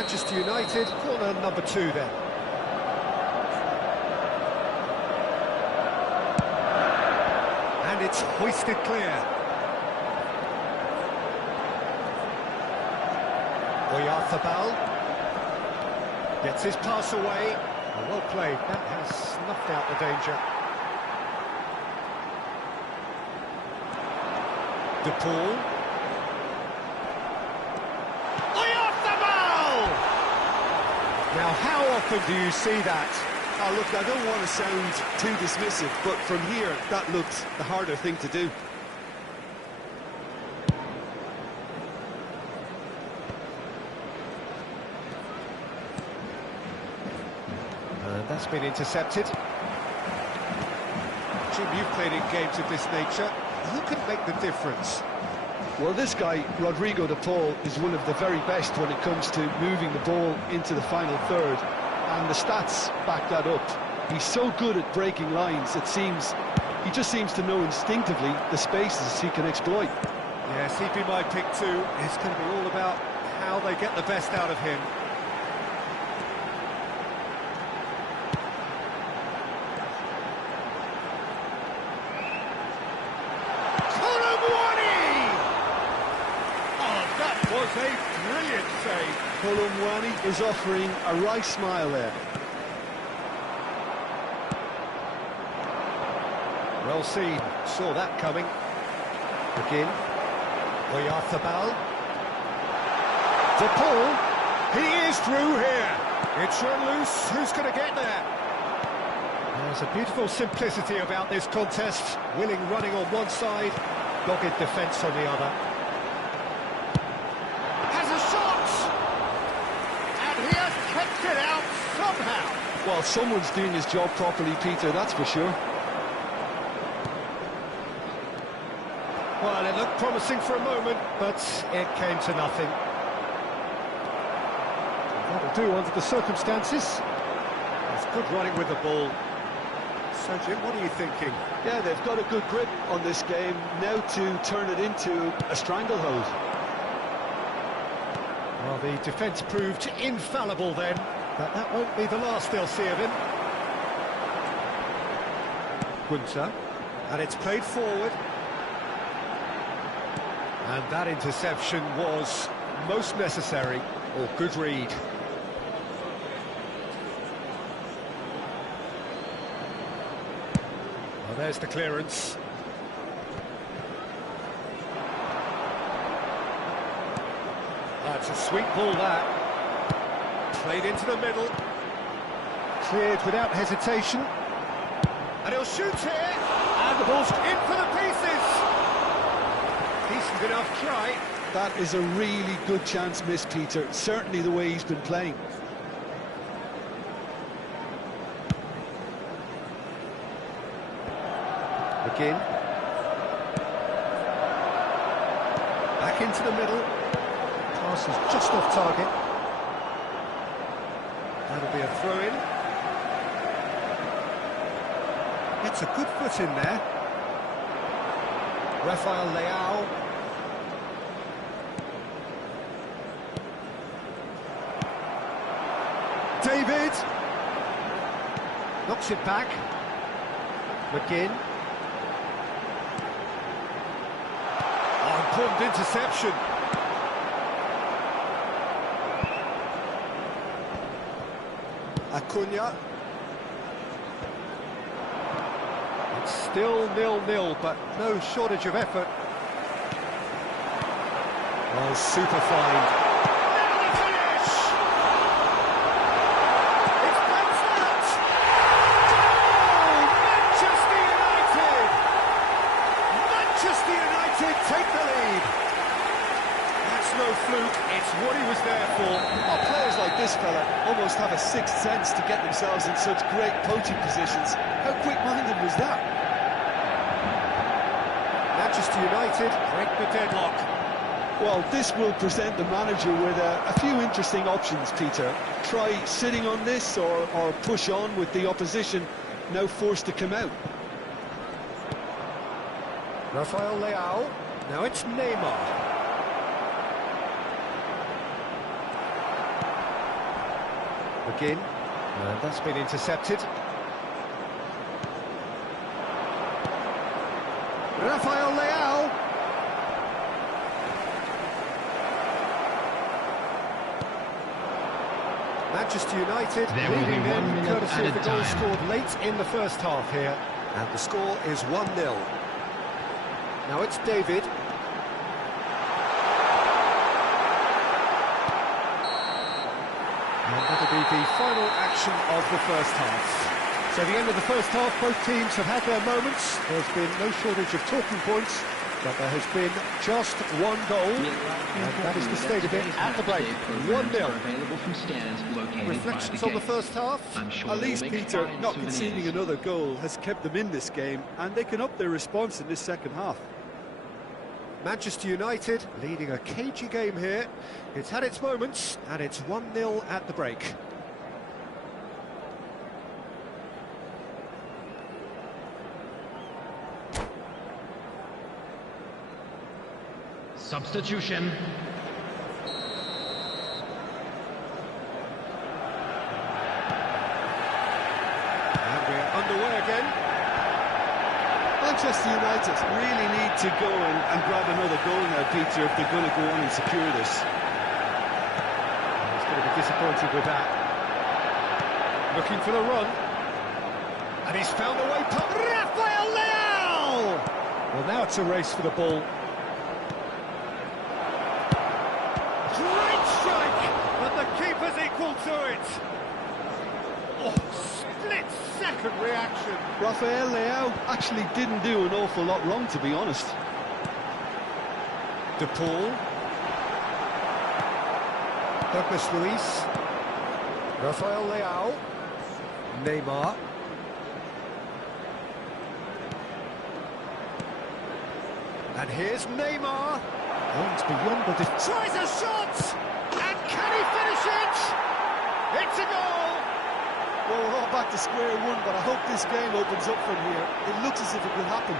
Manchester United, corner number 2 then. And it's hoisted clear. Uguizera gets his pass away. Well played, that has snuffed out the danger. De Paul. Now, how often do you see that? Oh, look, I don't want to sound too dismissive, but from here, that looked the harder thing to do. And that's been intercepted. Jim, you've played in games of this nature. Who can make the difference? Well, this guy, Rodrigo de Paul, is one of the very best when it comes to moving the ball into the final third, and the stats back that up. He's so good at breaking lines, it seems, he just seems to know instinctively the spaces he can exploit. Yes, he'd be my pick too. It's going to be all about how they get the best out of him. Was a brilliant save. Colomwani is offering a right smile there. Well seen, saw that coming. Again, Uguizera. De Paul, he is through here. It's run loose, who's going to get there? There's a beautiful simplicity about this contest. Willing running on one side, dogged defence on the other. Kept it out somehow. Well, someone's doing his job properly, Peter, that's for sure. Well, it looked promising for a moment, but it came to nothing. That'll do under the circumstances. It's good running with the ball. So, Jim, what are you thinking? Yeah, they've got a good grip on this game, now to turn it into a stranglehold. Well, the defence proved infallible then, but that won't be the last they'll see of him. Gunter, and it's played forward. And that interception was most necessary, or good read. Well, there's the clearance. That's a sweet ball, that. Played into the middle. Cleared without hesitation. And he'll shoot here. And the ball's in for the pieces. Decent enough try. That is a really good chance miss, Peter. Certainly the way he's been playing. Again. Back into the middle. Pass is just off target. That'll be a throw-in. It's a good foot in there. Rafael Leao. David. Knocks it back. McGinn. Oh, important interception. Acuna. It's still 0-0, but no shortage of effort. Well, super fine. Now the finish! It's bounced out! Goal! Manchester United! Manchester United take the lead. That's no fluke, it's what he was there for. Well, players like this fella almost have a sixth sense to get themselves in such great poaching positions. How quick-minded was that? Manchester United break the deadlock. Well, this will present the manager with a few interesting options, Peter. Try sitting on this or push on with the opposition now forced to come out. Rafael Leao. Now it's Neymar. begin. And that's been intercepted. Rafael Leao. Manchester United leading in courtesy of the goal scored late in the first half here. And the score is 1-0. Now it's David. And that'll be the final action of the first half. So the end of the first half, both teams have had their moments. There's been no shortage of talking points, but there has been just one goal, and that is the state of it at the break. 1-0. Reflections on the first half? At least, Peter, not conceding another goal has kept them in this game, and they can up their response in this second half. Manchester United leading a cagey game here. It's had its moments, and it's 1-0 at the break. Substitution. And we're underway again. Manchester United really need to go and grab another goal now, Peter, if they're going to go on and secure this. He's going to be disappointed with that. Looking for the run. And he's found a way past Rafael Leao! Well, now it's a race for the ball. Great strike! But the keeper's equal to it. Oh, split-second reaction. Rafael Leao actually didn't do an awful lot wrong, to be honest. De Paul. Douglas Luiz. Rafael Leao. Neymar. And here's Neymar. Runs beyond the defence. Tries a shot! And can he finish it? It's a goal! Well, we're all back to square one, but I hope this game opens up from here. It looks as if it could happen.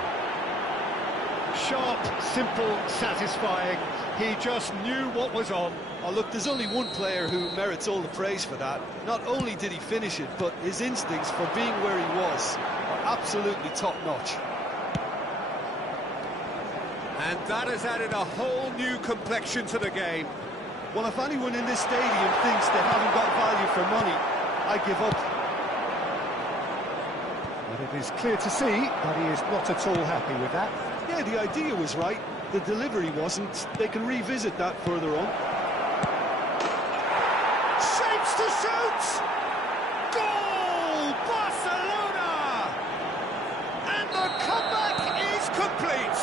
Sharp, simple, satisfying. He just knew what was on. Oh, look, there's only one player who merits all the praise for that. Not only did he finish it, but his instincts for being where he was are absolutely top-notch. And that has added a whole new complexion to the game. Well, if anyone in this stadium thinks they haven't got value for money, I give up. But it is clear to see that he is not at all happy with that. Yeah, the idea was right. The delivery wasn't. They can revisit that further on. Shapes to shoot! Goal! Barcelona! And the comeback is complete!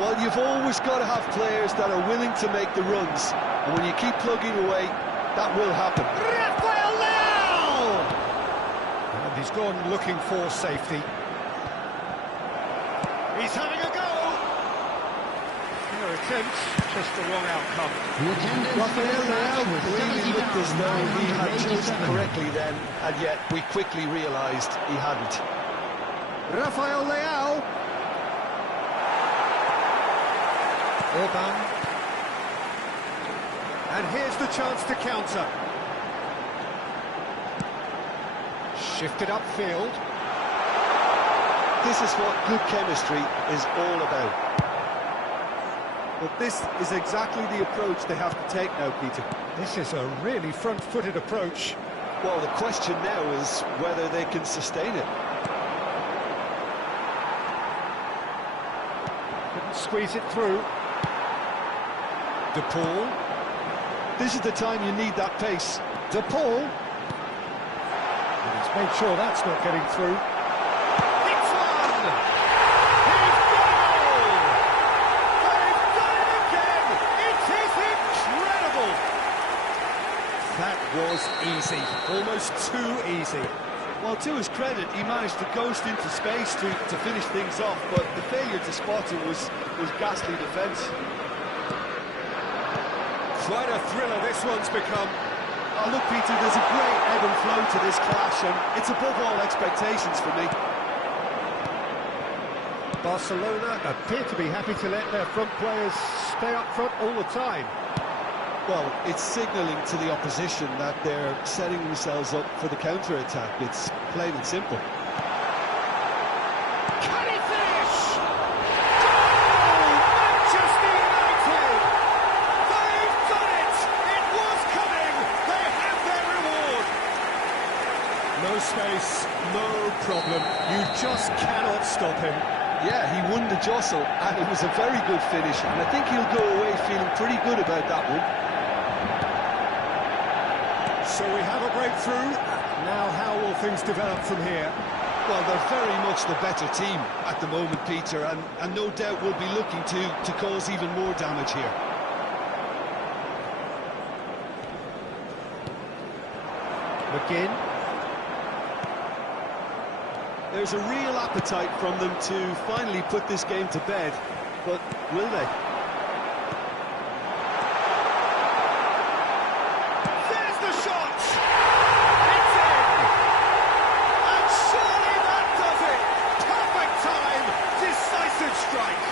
Well, you've always got to have players that are willing to make the runs. And when you keep plugging away, that will happen. Rafael Leao! And he's gone looking for safety. He's having a go! Their attempt, just the wrong outcome. Rafael Leao really looked as though he had chosen correctly then, and yet we quickly realised he hadn't. Rafael Leao. Orban. And here's the chance to counter. Shifted upfield. This is what good chemistry is all about. But this is exactly the approach they have to take now, Peter. This is a really front-footed approach. Well, the question now is whether they can sustain it. Couldn't squeeze it through. De Paul. This is the time you need that pace. De Paul. And he's made sure that's not getting through. It's one! He's got a goal! They've done it again! It is incredible! That was easy. Almost too easy. Well, to his credit, he managed to ghost into space to finish things off, but the failure to spot it was ghastly defence. Quite a thriller this one's become. Oh, look, Peter, there's a great ebb and flow to this clash, and it's above all expectations for me. Barcelona appear to be happy to let their front players stay up front all the time. Well, it's signalling to the opposition that they're setting themselves up for the counter-attack. It's plain and simple. Can he finish? Goal! Manchester United! They've done it! It was coming! They have their reward! No space, no problem. You just cannot stop him. Yeah, he won the jostle, and it was a very good finish, and I think he'll go away feeling pretty good about that one. So we have a breakthrough. Now how will things develop from here? Well, they're very much the better team at the moment, Peter, and no doubt will be looking to cause even more damage here. McGinn. There's a real appetite from them to finally put this game to bed, but will they? There's the shot! It's in! And surely that does it! Perfect time! Decisive strike!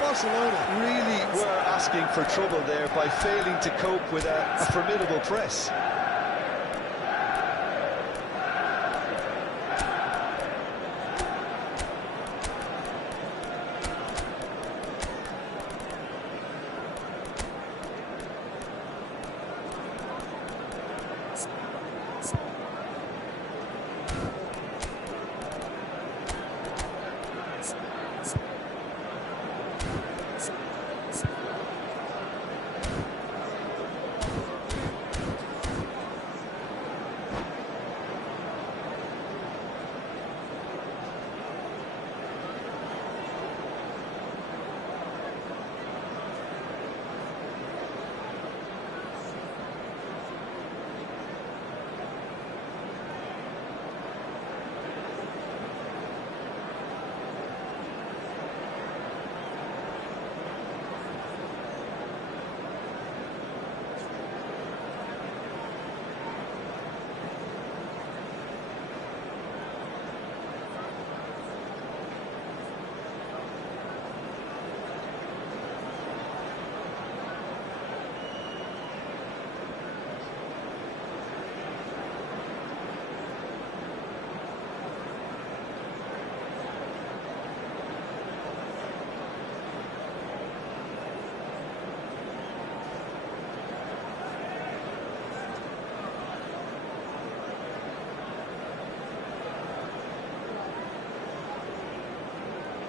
Barcelona really were asking for trouble there by failing to cope with a formidable press.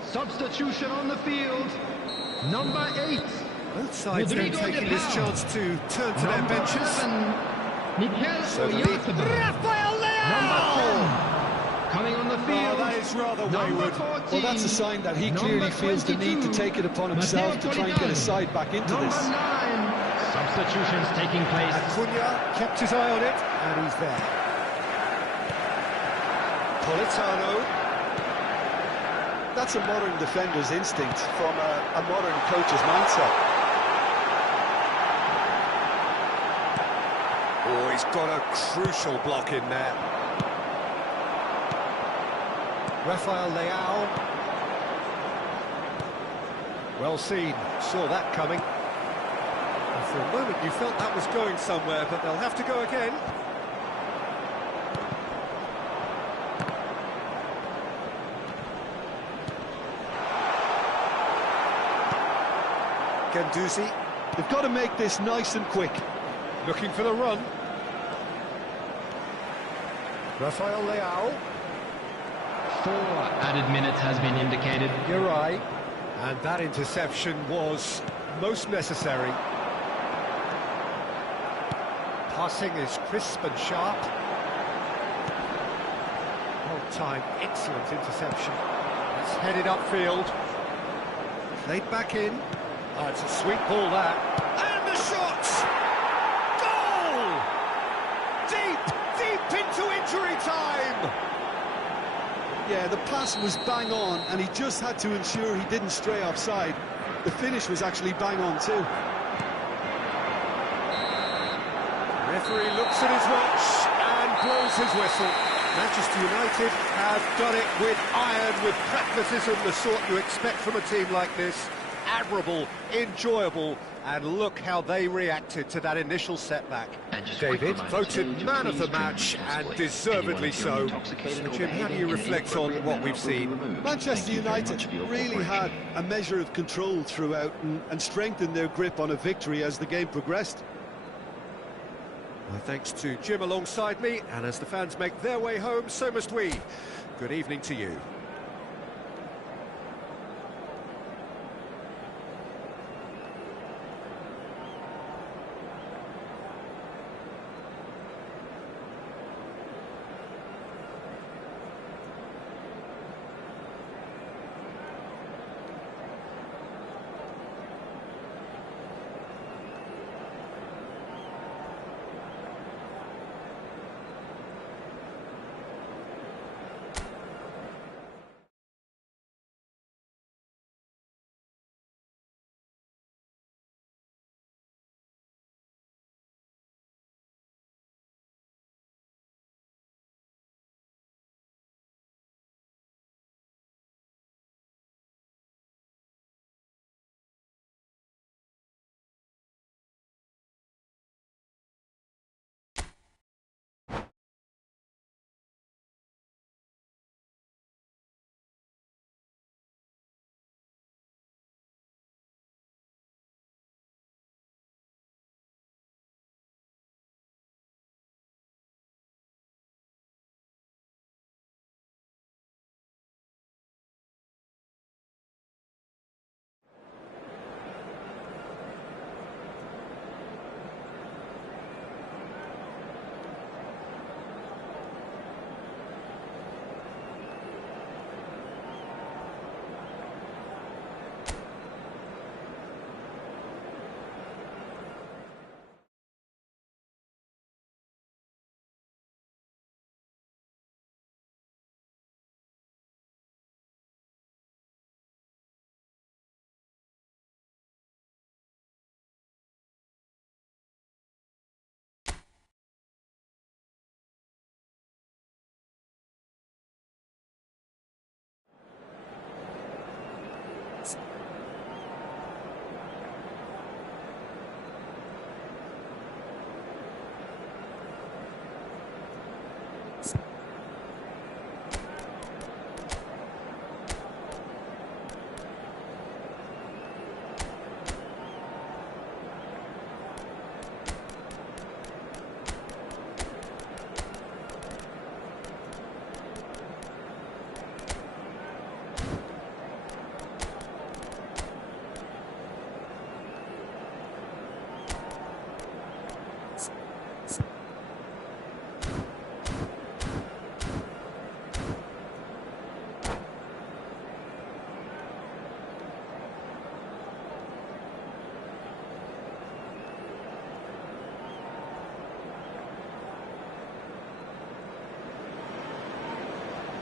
Substitution on the field, number 8. Both sides then taking this chance to turn to their benches. So Rafael Leao! Coming on the Oh, field, that is rather wayward. Well, that's a sign that he clearly feels the need to take it upon himself to try and get his side back into this. Number 9. Substitutions taking place. Acuna kept his eye on it, and he's there. Politano. That's a modern defender's instinct from a modern coach's mindset. Oh, he's got a crucial block in there. Rafael Leao. Well seen, saw that coming. And for a moment you felt that was going somewhere, but they'll have to go again. Ganduzi. They've got to make this nice and quick. Looking for the run. Rafael Leao. 4 added minutes has been indicated. You're right. And that interception was most necessary. Passing is crisp and sharp. Well timed, excellent interception. It's headed upfield. Played back in. Oh, it's a sweet ball, that. And the shot! Goal! Deep into injury time! Yeah, the pass was bang on, and he just had to ensure he didn't stray offside. The finish was actually bang on too. Referee looks at his watch and blows his whistle. Manchester United have done it with iron, with pragmatism, the sort you expect from a team like this. admirable, enjoyable, and look how they reacted to that initial setback. David, voted man of the match, and deservedly so. So, Jim, how do you reflect on what we've seen? Manchester United really had a measure of control throughout and strengthened their grip on a victory as the game progressed. Well, thanks to Jim alongside me, and as the fans make their way home, so must we. Good evening to you.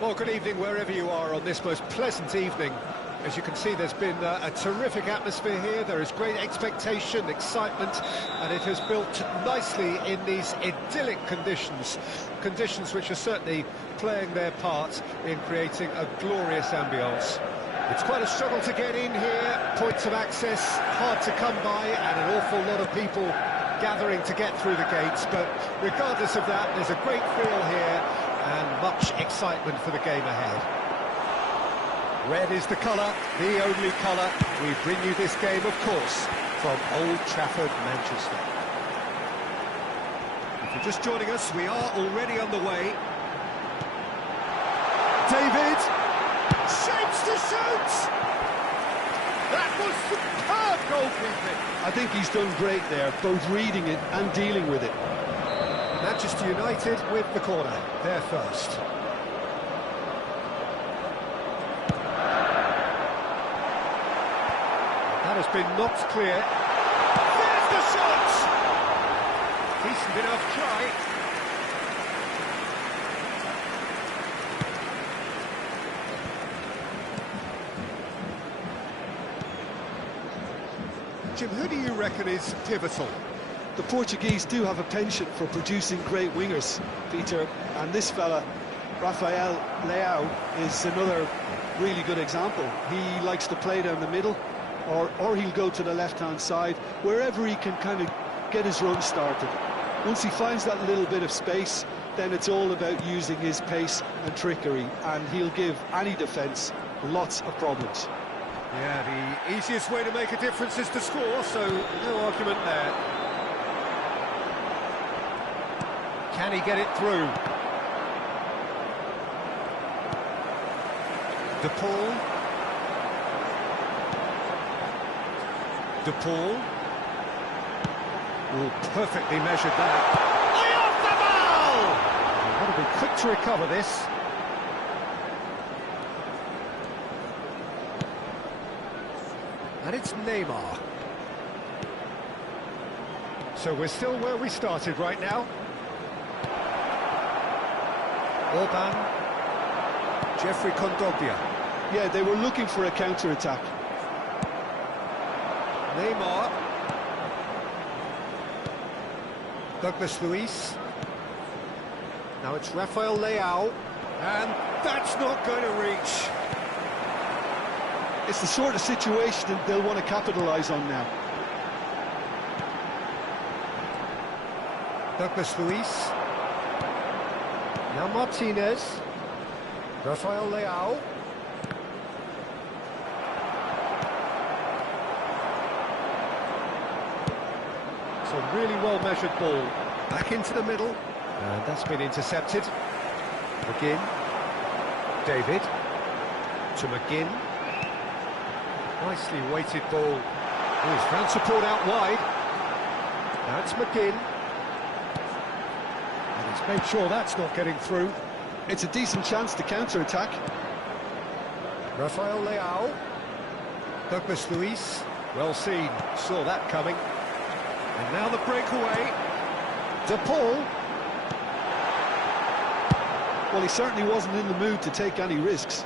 Well, good evening wherever you are on this most pleasant evening. As you can see, there's been a terrific atmosphere here. There is great expectation, excitement, and it has built nicely in these idyllic conditions. Conditions which are certainly playing their part in creating a glorious ambience. It's quite a struggle to get in here, points of access hard to come by, and an awful lot of people gathering to get through the gates. But regardless of that, there's a great feel here and much excitement for the game ahead. Red is the colour, the only colour. We bring you this game, of course, from Old Trafford, Manchester. If you're just joining us, we are already on the way. David shapes to shoot! That was superb goalkeeping! I think he's done great there, both reading it and dealing with it. Manchester United with the corner, there first. That has been knocked clear. There's the shot! Decent enough try. Jim, who do you reckon is pivotal? The Portuguese do have a penchant for producing great wingers, Peter, and this fella, Rafael Leao, is another really good example. He likes to play down the middle, or he'll go to the left-hand side, wherever he can kind of get his run started. Once he finds that little bit of space, then it's all about using his pace and trickery, and he'll give any defence lots of problems. Yeah, the easiest way to make a difference is to score, so no argument there. Can he get it through? DePaul. DePaul. Oh, perfectly measured that. Off the ball! You've got to be quick to recover this. And it's Neymar. So we're still where we started right now. Orban. Jeffrey Kondogbia. Yeah, they were looking for a counter-attack. Neymar. Douglas Luiz. Now it's Rafael Leao. And that's not going to reach. It's the sort of situation that they'll want to capitalise on now. Douglas Luiz. Now Martinez. Rafael Leao. It's a really well-measured ball. Back into the middle. And that's been intercepted. McGinn. David. To McGinn. Nicely weighted ball. Oh, he's found support out wide. Now it's McGinn. And he's made sure that's not getting through. It's a decent chance to counter-attack. Rafael Leao. Douglas Luiz. Well seen. Saw that coming. And now the breakaway. DePaul. Well, he certainly wasn't in the mood to take any risks.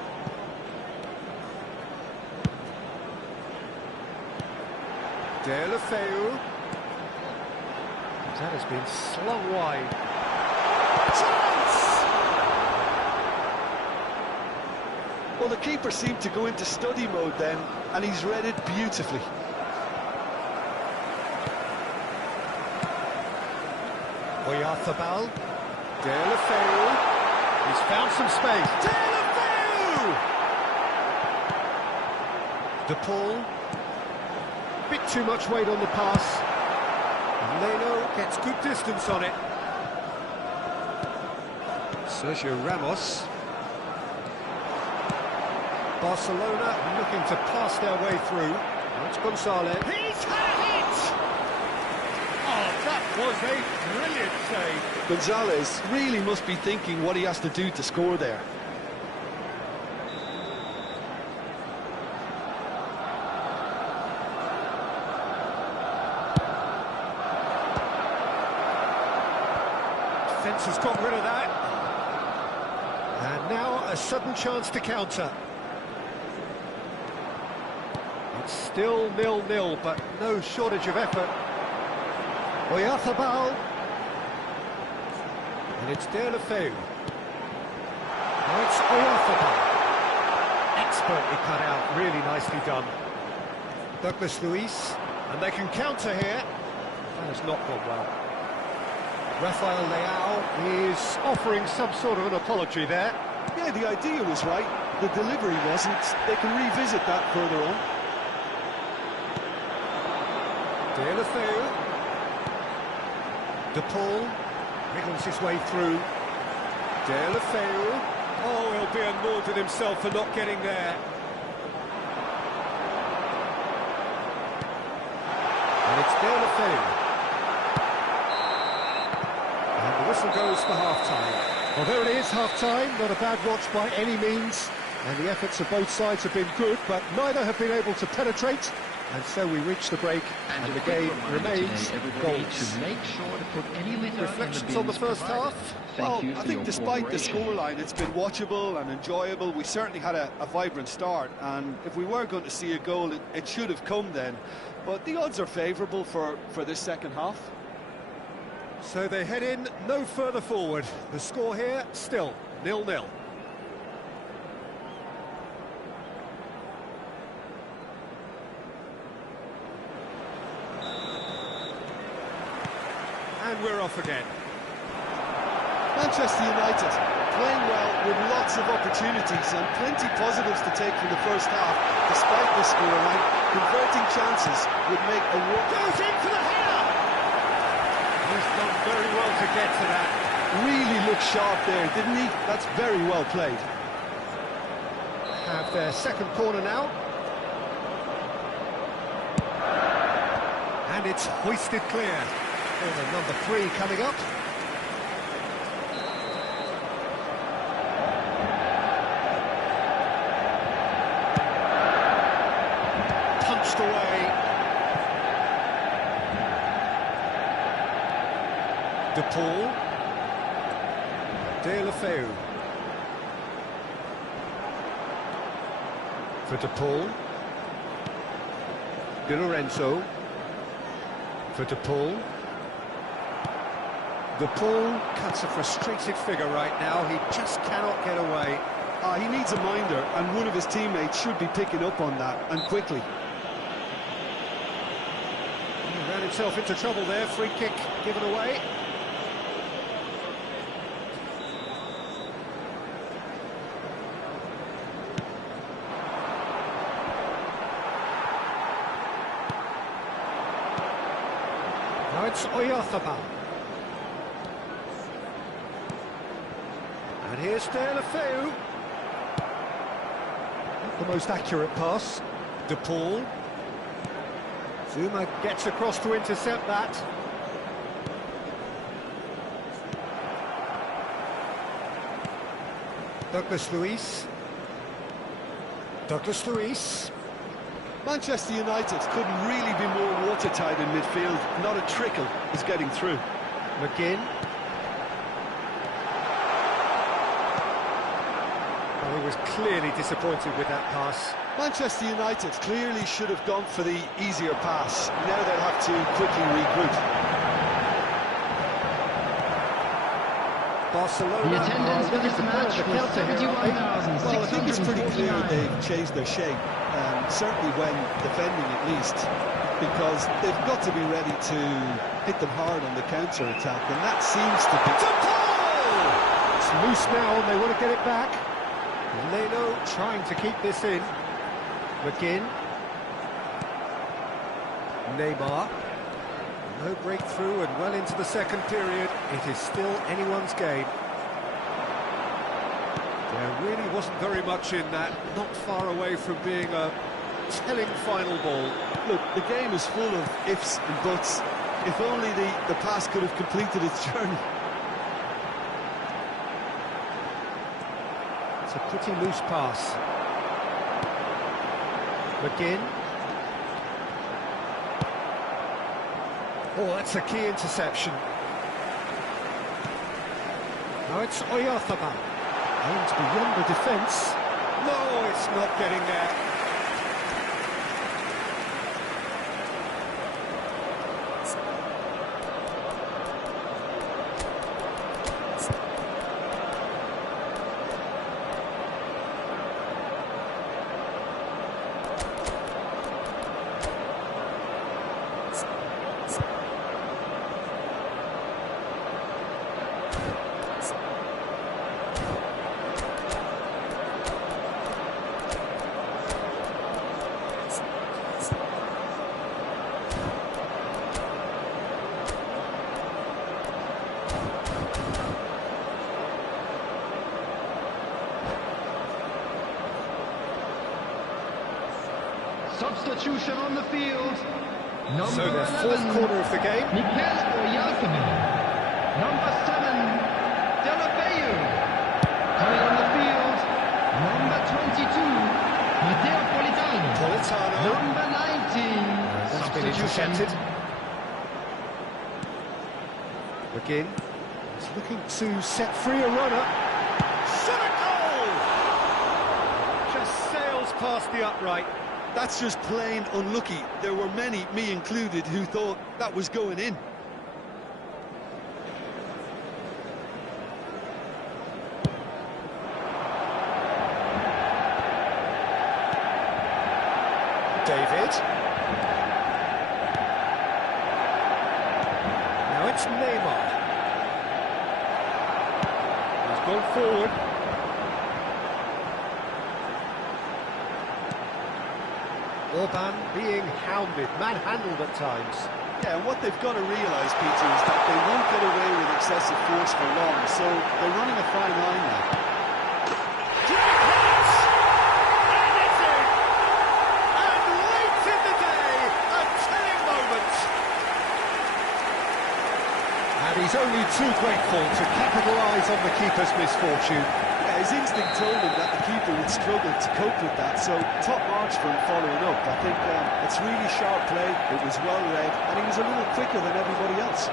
Deulofeu. That has been slung wide. Chance! Well, the keeper seemed to go into study mode then, and he's read it beautifully. Oyarzabal. Deulofeu. He's found some space. Deulofeu! DePaul. Bit too much weight on the pass. Leno gets good distance on it. Sergio Ramos. Barcelona looking to pass their way through. That's Gonzalez. He's had it! Oh, that was a brilliant save. Gonzalez really must be thinking what he has to do to score there. Defence has got rid of that. And now a sudden chance to counter. It's still 0-0, but no shortage of effort. Oyarzabal. And it's Deulofeu. Now it's Oyarzabal. Expertly cut out, really nicely done. Douglas Luiz. And they can counter here. That has not gone well. Rafael Leao is offering some sort of an apology there. Yeah, the idea was right, the delivery wasn't. They can revisit that further on. Deulofeu. DePaul wriggles his way through. Deulofeu. Oh, he'll be annoyed at himself for not getting there. And it's Deulofeu. And the whistle goes for half-time. Well, there it is, half-time. Not a bad watch by any means. And the efforts of both sides have been good, but neither have been able to penetrate. And so we reach the break, and the game remains goals. To make sure to put any litter Reflections in on the bins first provided. half? Thank you Well, I for think your despite the cooperation. scoreline, it's been watchable and enjoyable. We certainly had a vibrant start, and if we were going to see a goal, it should have come then. But the odds are favourable for this second half. So they head in no further forward. The score here, still 0-0. and we're off again. Manchester United playing well with lots of opportunities and plenty positives to take from the first half. Despite this scoreline, converting chances would make a world. Goes in for the header! He's done very well to get to that. Really looked sharp there, didn't he? That's very well played. Have their second corner now. And it's hoisted clear. Corner number 3 coming up. Punched away. De Paul. De La Feu. For De Paul. Di Lorenzo. For De Paul. De Paul cuts a frustrated figure right now. He just cannot get away. He needs a minder, and one of his teammates should be picking up on that, and quickly. He ran himself into trouble there. Free kick given away. Now it's Uguizera. And here's De La Feu. Not the most accurate pass. De Paul. Zuma gets across to intercept that. Douglas Luiz. Douglas Luiz. Manchester United couldn't really be more watertight in midfield. Not a trickle is getting through. McGinn. Oh, he was clearly disappointed with that pass. Manchester United clearly should have gone for the easier pass. Now they'll have to quickly regroup. Barcelona. The attendance for this match was 71,649. Well, I think it's pretty clear they've changed their shape, certainly when defending at least, because they've got to be ready to hit them hard on the counter-attack, and that seems to be... It's loose now, and they want to get it back. Leno trying to keep this in. McGinn. Neymar. No breakthrough and well into the second period. It is still anyone's game. There really wasn't very much in that. Not far away from being a telling final ball. Look, the game is full of ifs and buts. If only the pass could have completed its journey. It's a pretty loose pass. McGinn. Oh, that's a key interception. Now it's Uguizera. Aimed beyond the defence. No, it's not getting there. Substitution on the field. So Number their 11, fourth corner of the game. Number 7, De La Feu. Coming on the field, number 22, Matteo Politano. Politano. Number 19, That's been substitution. intercepted. McGinn is looking to set free a runner. Shot a goal! Just sails past the upright. That's just plain unlucky. There were many, me included, who thought that was going in. David. Now it's Neymar. Go forward. Orban being hounded, manhandled at times. Yeah, and what they've got to realise, Peter, is that they won't get away with excessive force for long, so they're running a fine line now. And late in the day, a telling moment. And he's only too grateful to capitalise on the keeper's misfortune. Yeah, his instinct told him that the keeper would struggle to cope with that, so top marks for him following up. I think it's really sharp play, it was well read, and he was a little quicker than everybody else.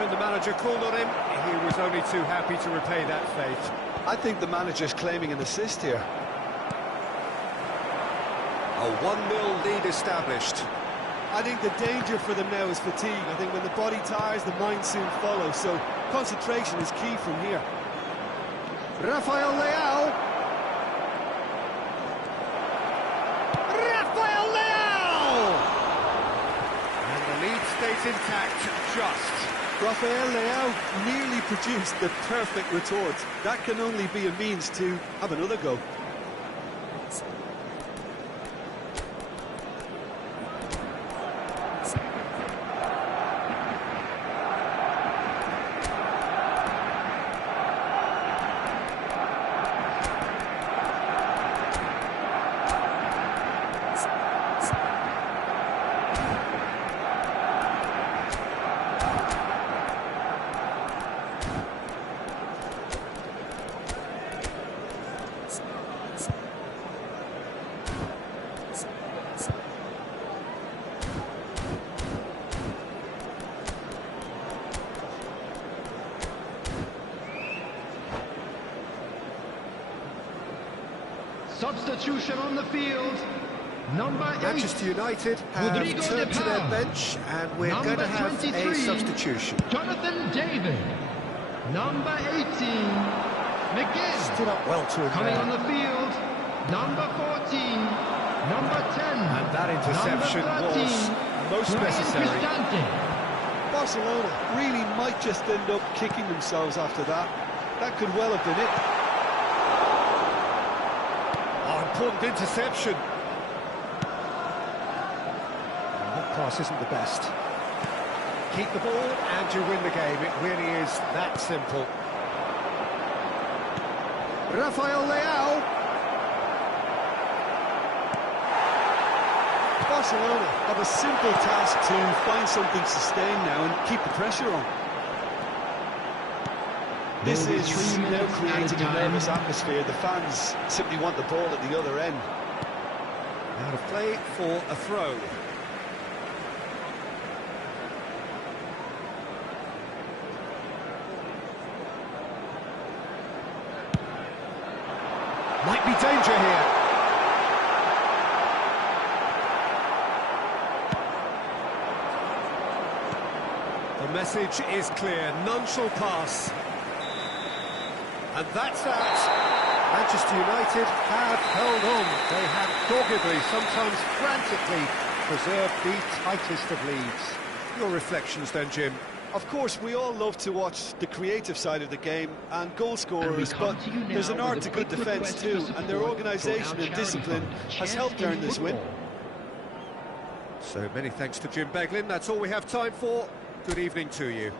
When the manager called on him, he was only too happy to repay that fate. I think the manager's claiming an assist here. A 1-0 lead established. I think the danger for them now is fatigue. I think when the body tires, the mind soon follows, so concentration is key from here. Rafael Leao. Rafael Leao! And the lead stays intact, just. Rafael Leao nearly produced the perfect retort. That can only be a means to have another go. Substitution on the field. Number 8. Manchester United have Rodrigo turned to their Depay. bench, and we're Number going to have 23, a substitution. Jonathan David. Number 18, McGinn. Stood up well to him Coming there. on the field, number 14, number 10. And that interception number 13, was most Ryan necessary. Cristante. Barcelona really might just end up kicking themselves after that. That could well have been it. Oh, important interception. That pass isn't the best. Keep the ball and you win the game. It really is that simple. Rafael Leao. Barcelona have a simple task to find something sustained now and keep the pressure on. This There will be is 3 now minutes creating a added nervous time. atmosphere. The fans simply want the ball at the other end. Out of play for a throw. Might be danger here. The message is clear, none shall pass. And that's that. Manchester United have held on. They have doggedly, sometimes frantically, preserved the tightest of leads. Your reflections then, Jim? Of course, we all love to watch the creative side of the game and goal scorers, but there's an art to good defence too, and their organisation and discipline has helped earn this win. So many thanks to Jim Beglin. That's all we have time for. Good evening to you.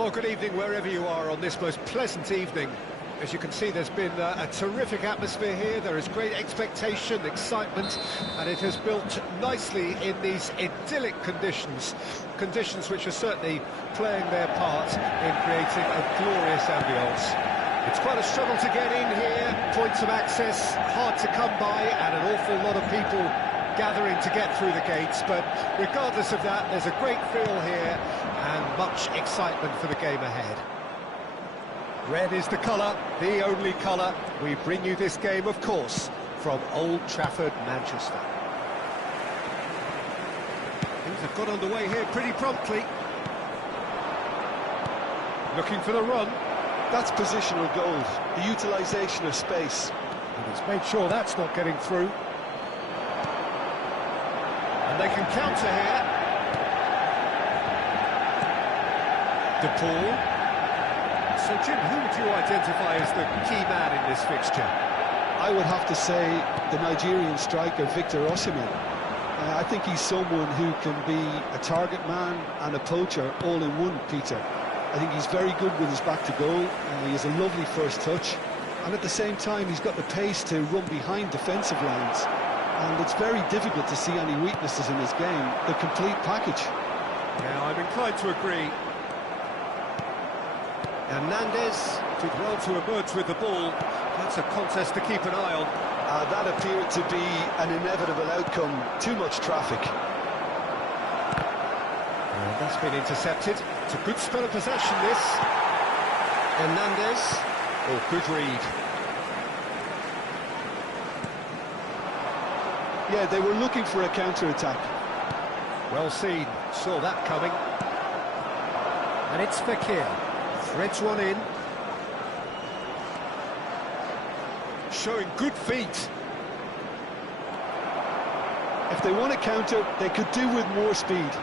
Well, good evening wherever you are on this most pleasant evening. As you can see, there's been a terrific atmosphere here. There is great expectation, excitement, and it has built nicely in these idyllic conditions. Conditions which are certainly playing their part in creating a glorious ambience. It's quite a struggle to get in here, points of access hard to come by, and an awful lot of people gathering to get through the gates, but regardless of that, there's a great feel here and much excitement for the game ahead. Red is the colour, the only colour. We bring you this game, of course, from Old Trafford, Manchester. Things have got underway here pretty promptly. Looking for the run. That's positional goals, the utilisation of space. And he's made sure that's not getting through. And they can counter here. De Paul. So, Jim, who would you identify as the key man in this fixture? I would have to say the Nigerian striker, Victor Osimhen. I think he's someone who can be a target man and a poacher all in one, Peter. I think he's very good with his back to goal. He has a lovely first touch. And at the same time, he's got the pace to run behind defensive lines. And it's very difficult to see any weaknesses in his game. The complete package. Yeah, I'm inclined to agree. Hernandez did well to emerge with the ball. That's a contest to keep an eye on. That appeared to be an inevitable outcome. Too much traffic. And that's been intercepted. It's a good spell of possession, this. Hernandez. Oh, good read. Yeah, they were looking for a counter-attack. Well seen. Saw that coming. And it's Fekir. Threads one in. Showing good feet. If they want to counter, they could do with more speed.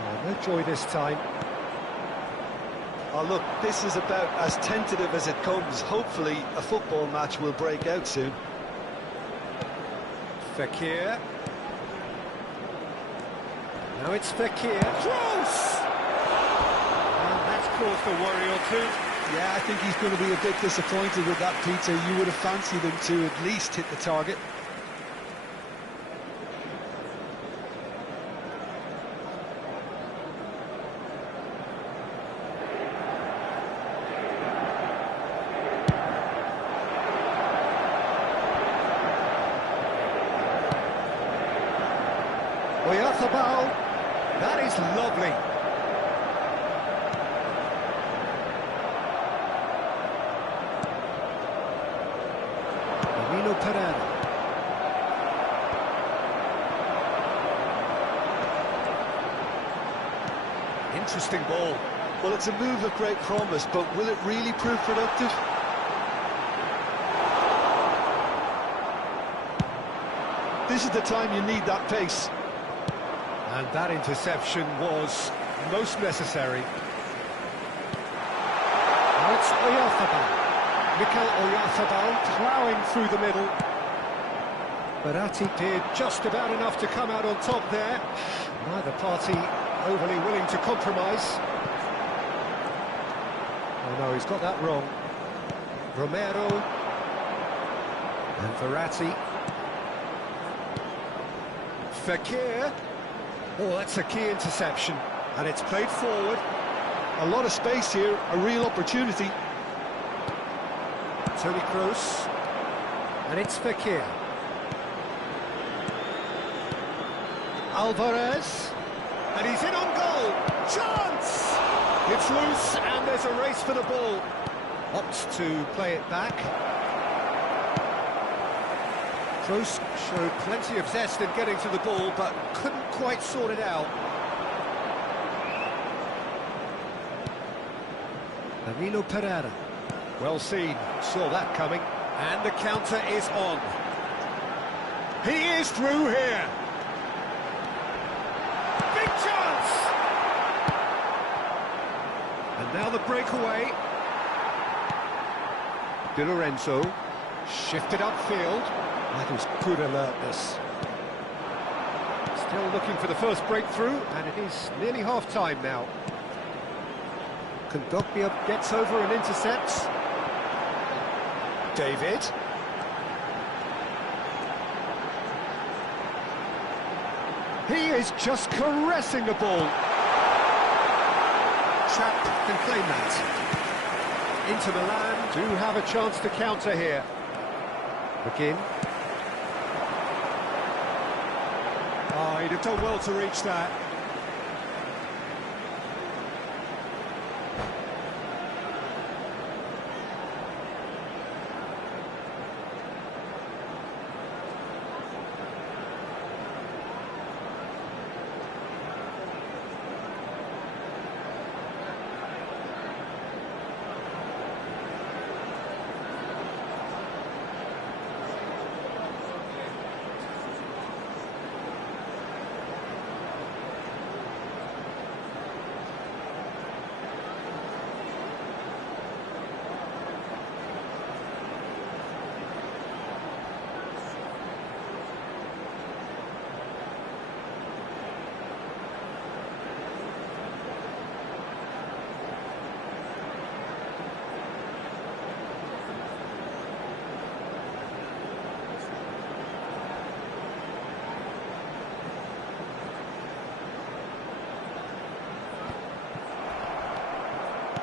Oh, no joy this time. Oh, look, this is about as tentative as it comes. Hopefully, a football match will break out soon. Fekir. Now it's Fekir. Close! And that's caused a worry or two. Yeah, I think he's going to be a bit disappointed with that, Peter. You would have fancied him to at least hit the target. Uguizera. That is lovely. Interesting ball. Well, it's a move of great promise, but will it really prove productive? This is the time you need that pace. And that interception was most necessary. And it's Uguizera. Mikel Uguizera ploughing through the middle. Verratti did just about enough to come out on top there. Neither party overly willing to compromise. Oh no, he's got that wrong. Romero and Verratti. Fekir. Oh, that's a key interception, and it's played forward. A lot of space here, a real opportunity. Toni Kroos, and it's Fekir. Alvarez, and he's in on goal. Chance! It's loose, and there's a race for the ball. Opts to play it back. Kroos showed plenty of zest in getting to the ball, but couldn't quite sort it out. Danilo Pereira. Well seen, saw that coming, and the counter is on. He is through here. Big chance! And now the breakaway. Di Lorenzo, shifted upfield. That was good alertness. Still looking for the first breakthrough, and it is nearly half-time now. Kondogbia gets over and intercepts. David. He is just caressing the ball. Trapp can claim that. Inter Milan do have a chance to counter here. Begin. Oh, he'd have done well to reach that.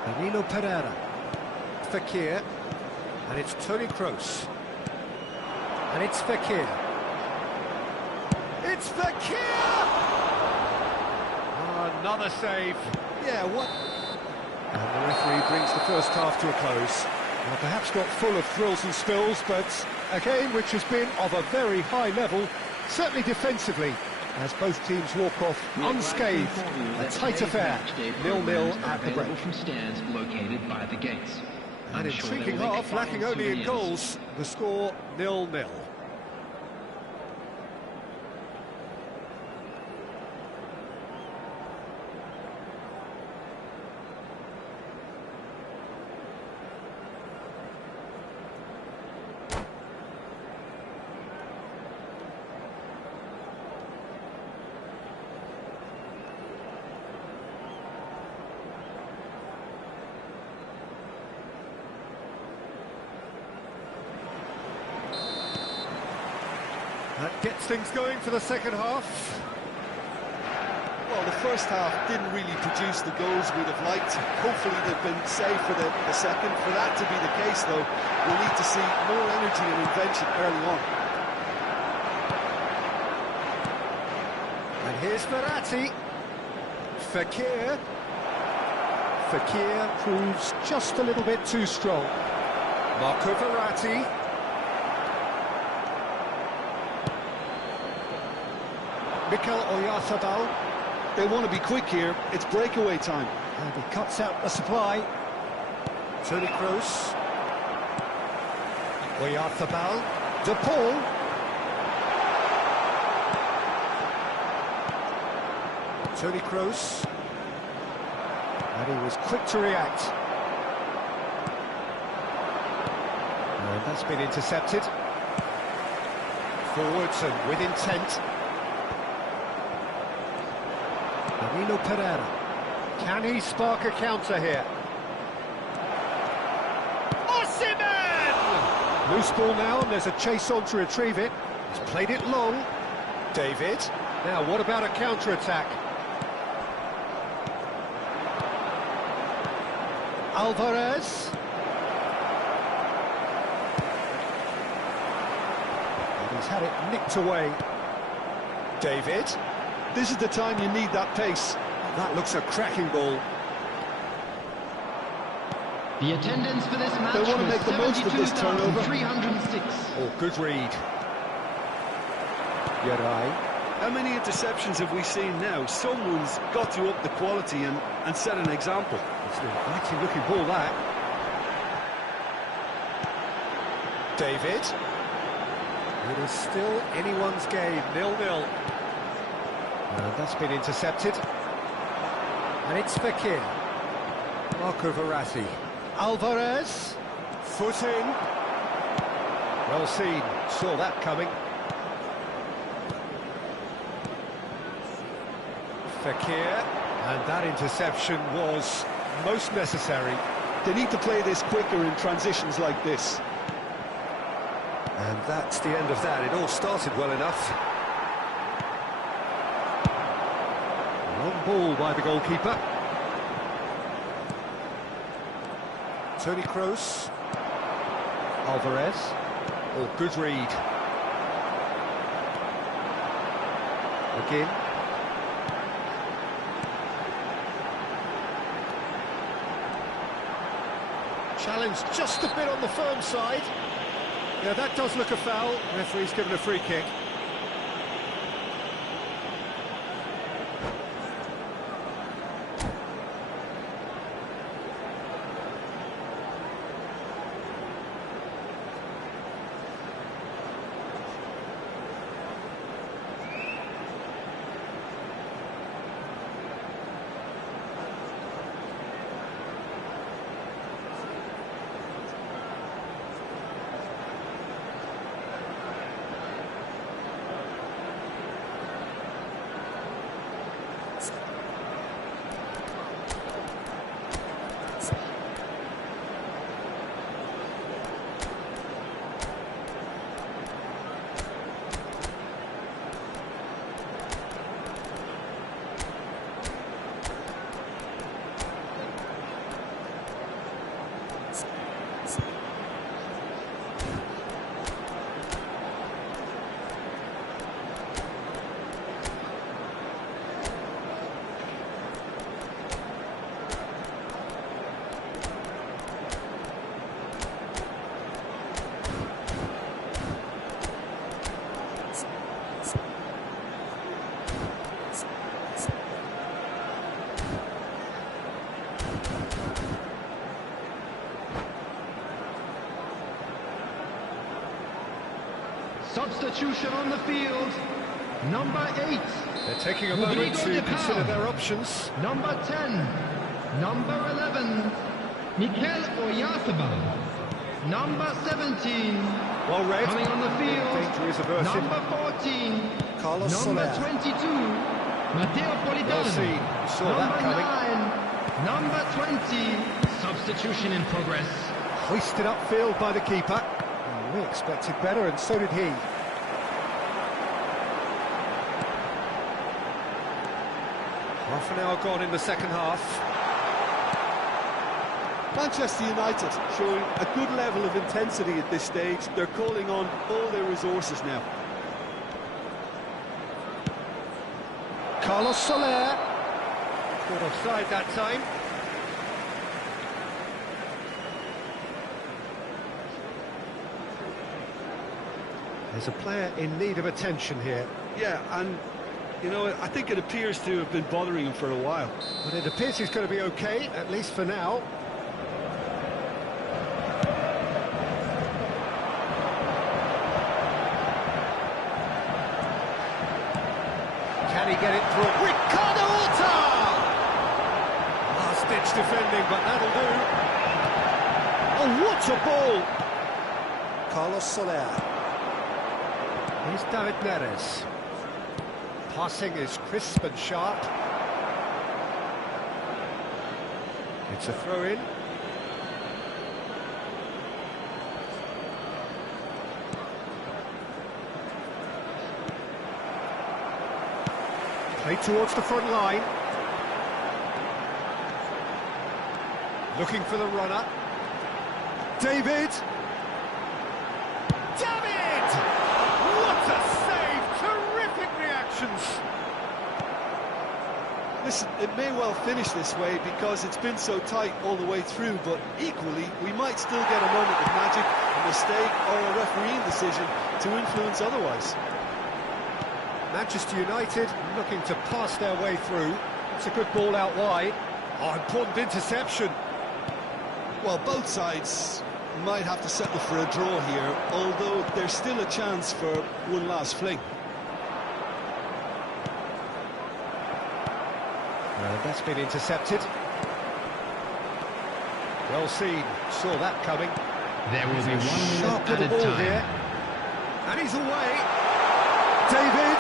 Danilo Pereira, Fekir, and it's Toni Kroos, and it's Fekir. It's Fekir! Oh, another save. Yeah, what? And the referee brings the first half to a close. Well, perhaps not full of thrills and spills, but a game which has been of a very high level, certainly defensively, as both teams walk off unscathed. A tight affair, 0-0 at the break. From stands located by the gates. An intriguing half, lacking only in goals. The score 0-0. That gets things going for the second half. Well, the first half didn't really produce the goals we'd have liked. Hopefully they've been saved for the second. For that to be the case, though, we'll need to see more energy and invention early on. And here's Verratti. Fekir. Fekir proves just a little bit too strong. Marco Verratti. Mikel Oyarzabal. They want to be quick here. It's breakaway time. And he cuts out the supply. Toni Kroos. Oyarzabal. De Paul. Toni Kroos. And he was quick to react. And that's been intercepted. Forwards and with intent. Danilo Pereira. Can he spark a counter here? Osimhen! Loose ball now, and there's a chase on to retrieve it. He's played it long. David. Now, what about a counter-attack? Alvarez. And he's had it nicked away. David. This is the time you need that pace. That looks a cracking ball. The attendance for this match They want to make the most of this turnover. 306. Oh, good read. Yeray. How many interceptions have we seen now? Someone's got to up the quality and set an example. It's an inviting looking ball, that. David. It is still anyone's game, 0-0. And that's been intercepted. And it's Fekir. Marco Verratti. Alvarez. Foot in. Well seen. Saw that coming. Fekir, and that interception was most necessary. They need to play this quicker in transitions like this. And that's the end of that. It all started well enough. Long ball by the goalkeeper. Toni Kroos. Alvarez. Oh, good read. Again. Challenge just a bit on the firm side. Yeah, that does look a foul. Referee's given a free kick. Substitution on the field. Number 8. They're taking a moment to consider their options. Number 10. Number 11. Mikel Oyarzabal. Number 17. Well read. Coming on the field. Danger is averted. Number 14. Carlos Number Soler. 22. Matteo Politano. Well seen. You saw that coming. Number 20. Substitution in progress. Hoisted upfield by the keeper. We expected better, and so did he. Half an hour gone in the second half. Manchester United showing a good level of intensity at this stage. They're calling on all their resources now. Carlos Soler. Caught offside that time. There's a player in need of attention here. Yeah, and, you know, I think it appears to have been bothering him for a while. But it appears he's going to be okay, at least for now. Can he get it through? Ricardo Horta! Last-ditch defending, but that'll do. Oh, what a ball! Carlos Soler. Here's David Neres. Passing is crisp and sharp. It's a throw-in. Played towards the front line. Looking for the runner. David! David! What a save! Terrific reactions! Listen, it may well finish this way because it's been so tight all the way through, but equally, we might still get a moment of magic, a mistake, or a refereeing decision to influence otherwise. Manchester United looking to pass their way through. It's a good ball out wide. Oh, important interception. Well, both sides might have to settle for a draw here, although there's still a chance for one last fling. That's been intercepted. Well seen, saw that coming. There will be 1 minute Sharp little added ball time. here. And he's away. David.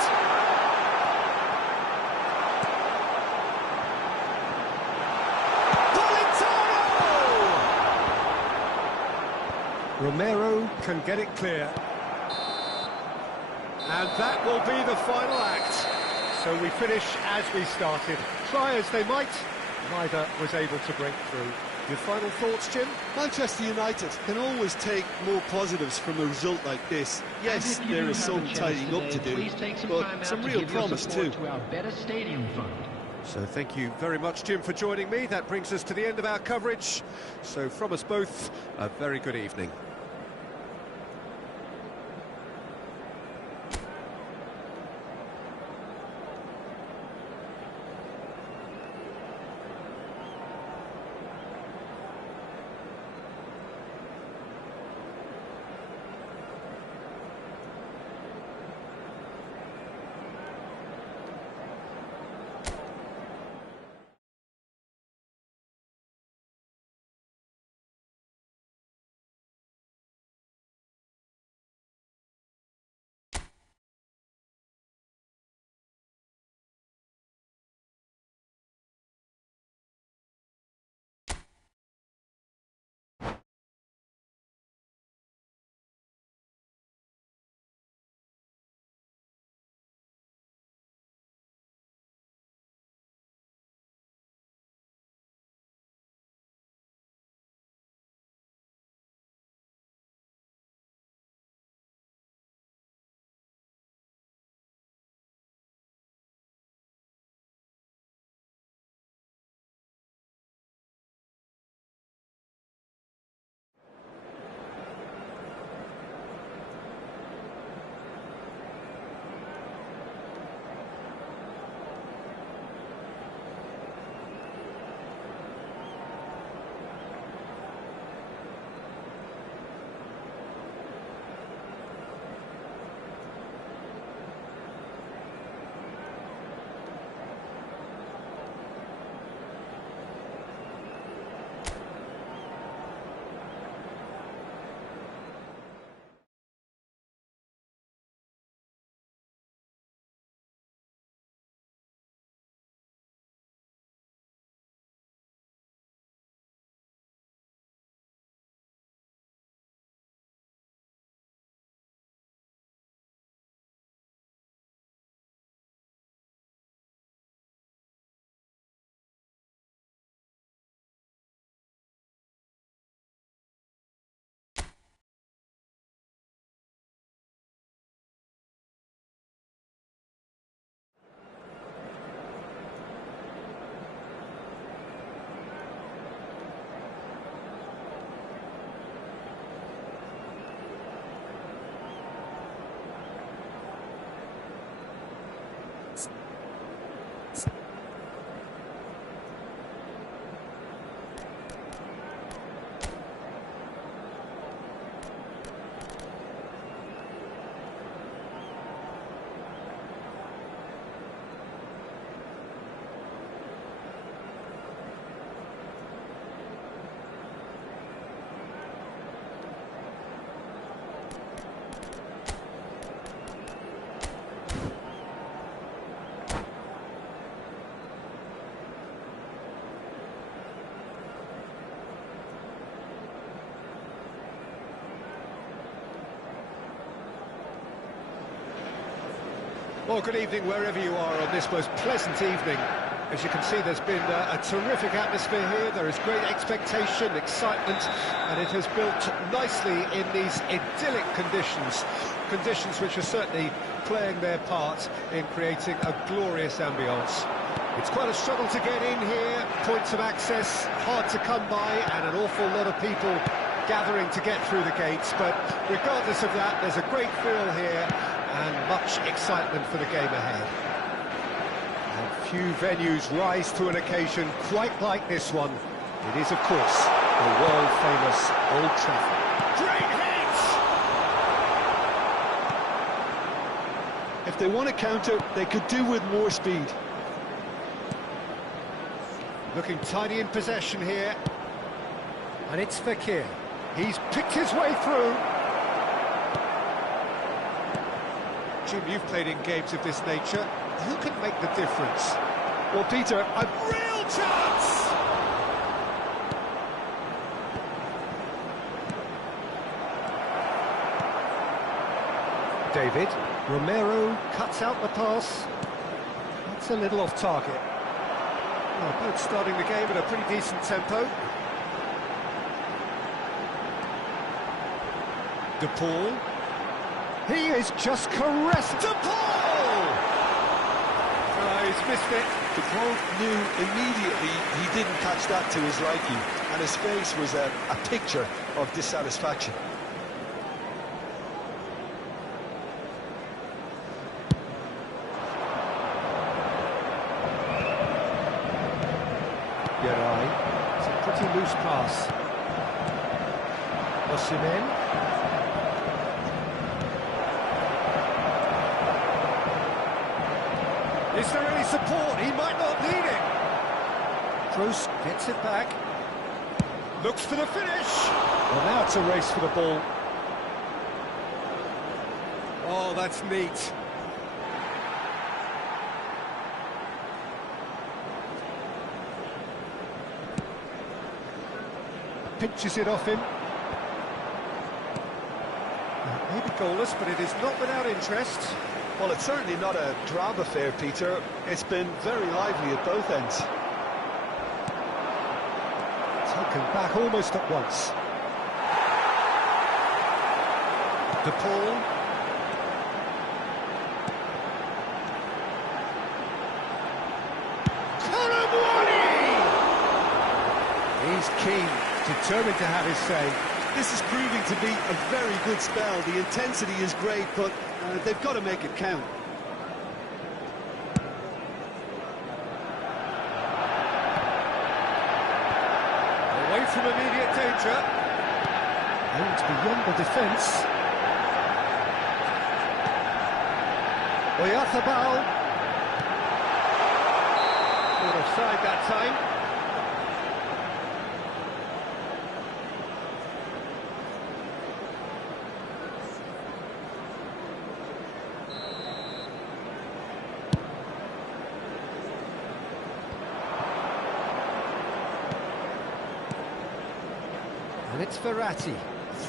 Romero can get it clear. And that will be the final act. So we finish as we started. Try as they might, neither was able to break through. Your final thoughts, Jim? Manchester United can always take more positives from a result like this. Yes, there is some tidying up to do, but some real promise too. To our better stadium fund. So thank you very much, Jim, for joining me. That brings us to the end of our coverage. So from us both, a very good evening. Well, good evening wherever you are on this most pleasant evening. As you can see, there's been a terrific atmosphere here. There is great expectation, excitement, and it has built nicely in these idyllic conditions. Conditions which are certainly playing their part in creating a glorious ambience. It's quite a struggle to get in here, points of access hard to come by, and an awful lot of people gathering to get through the gates. But regardless of that, there's a great feel here and much excitement for the game ahead. And few venues rise to an occasion quite like this one. It is, of course, the world-famous Old Trafford. Great hit! If they want to counter, they could do with more speed. Looking tidy in possession here. And it's Fekir. He's picked his way through. Jim, you've played in games of this nature. Who can make the difference? Well, Peter, A real chance! David. Romero cuts out the pass. That's a little off target. Well, both starting the game at a pretty decent tempo. De Paul. He is just caressed. De Paul! Oh, he's missed it. De Paul knew immediately he didn't catch that to his liking, and his face was a picture of dissatisfaction. It's a pretty loose pass. Osimhen. Is there any support? He might not need it. Kroos gets it back. Looks for the finish. Well, now it's a race for the ball. Oh, that's neat. Pinches it off him. Maybe goalless, but it is not without interest. Well, it's certainly not a drab affair, Peter. It's been very lively at both ends. Taken back almost at once. De Paul. He's keen, determined to have his say. This is proving to be a very good spell. The intensity is great, but they've got to make it count. Away from immediate danger. And beyond the defence. Oyarzabal. Not offside that time. And it's Verratti,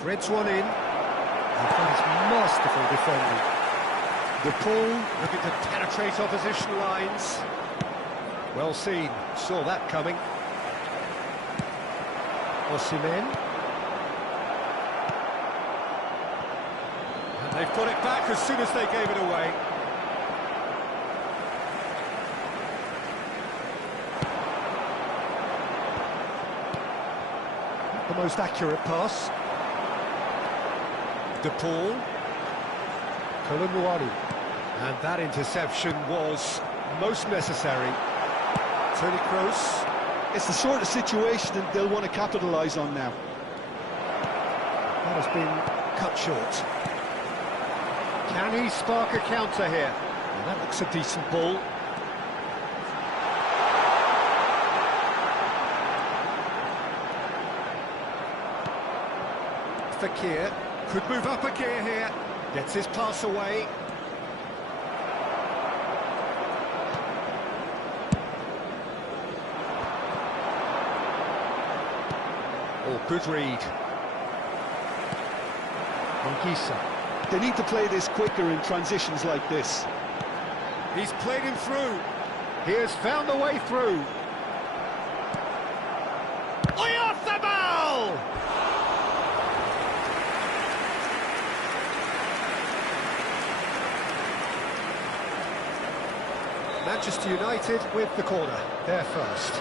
threads one in, and that is masterful defending. De Paul looking to penetrate opposition lines. Well seen, saw that coming. Osimhen. And they've got it back as soon as they gave it away. The most accurate pass. De Paul. Kolomouani. And that interception was most necessary. Toni Kroos. It's the sort of situation that they'll want to capitalise on now. That has been cut short. Can he spark a counter here? Well, that looks a decent ball. Fekir could move up a gear here. Gets his pass away. Oh, good read. Uguizera. They need to play this quicker in transitions like this. He's played him through. He has found a way through. Oyarzabal! Manchester United with the corner, they're first.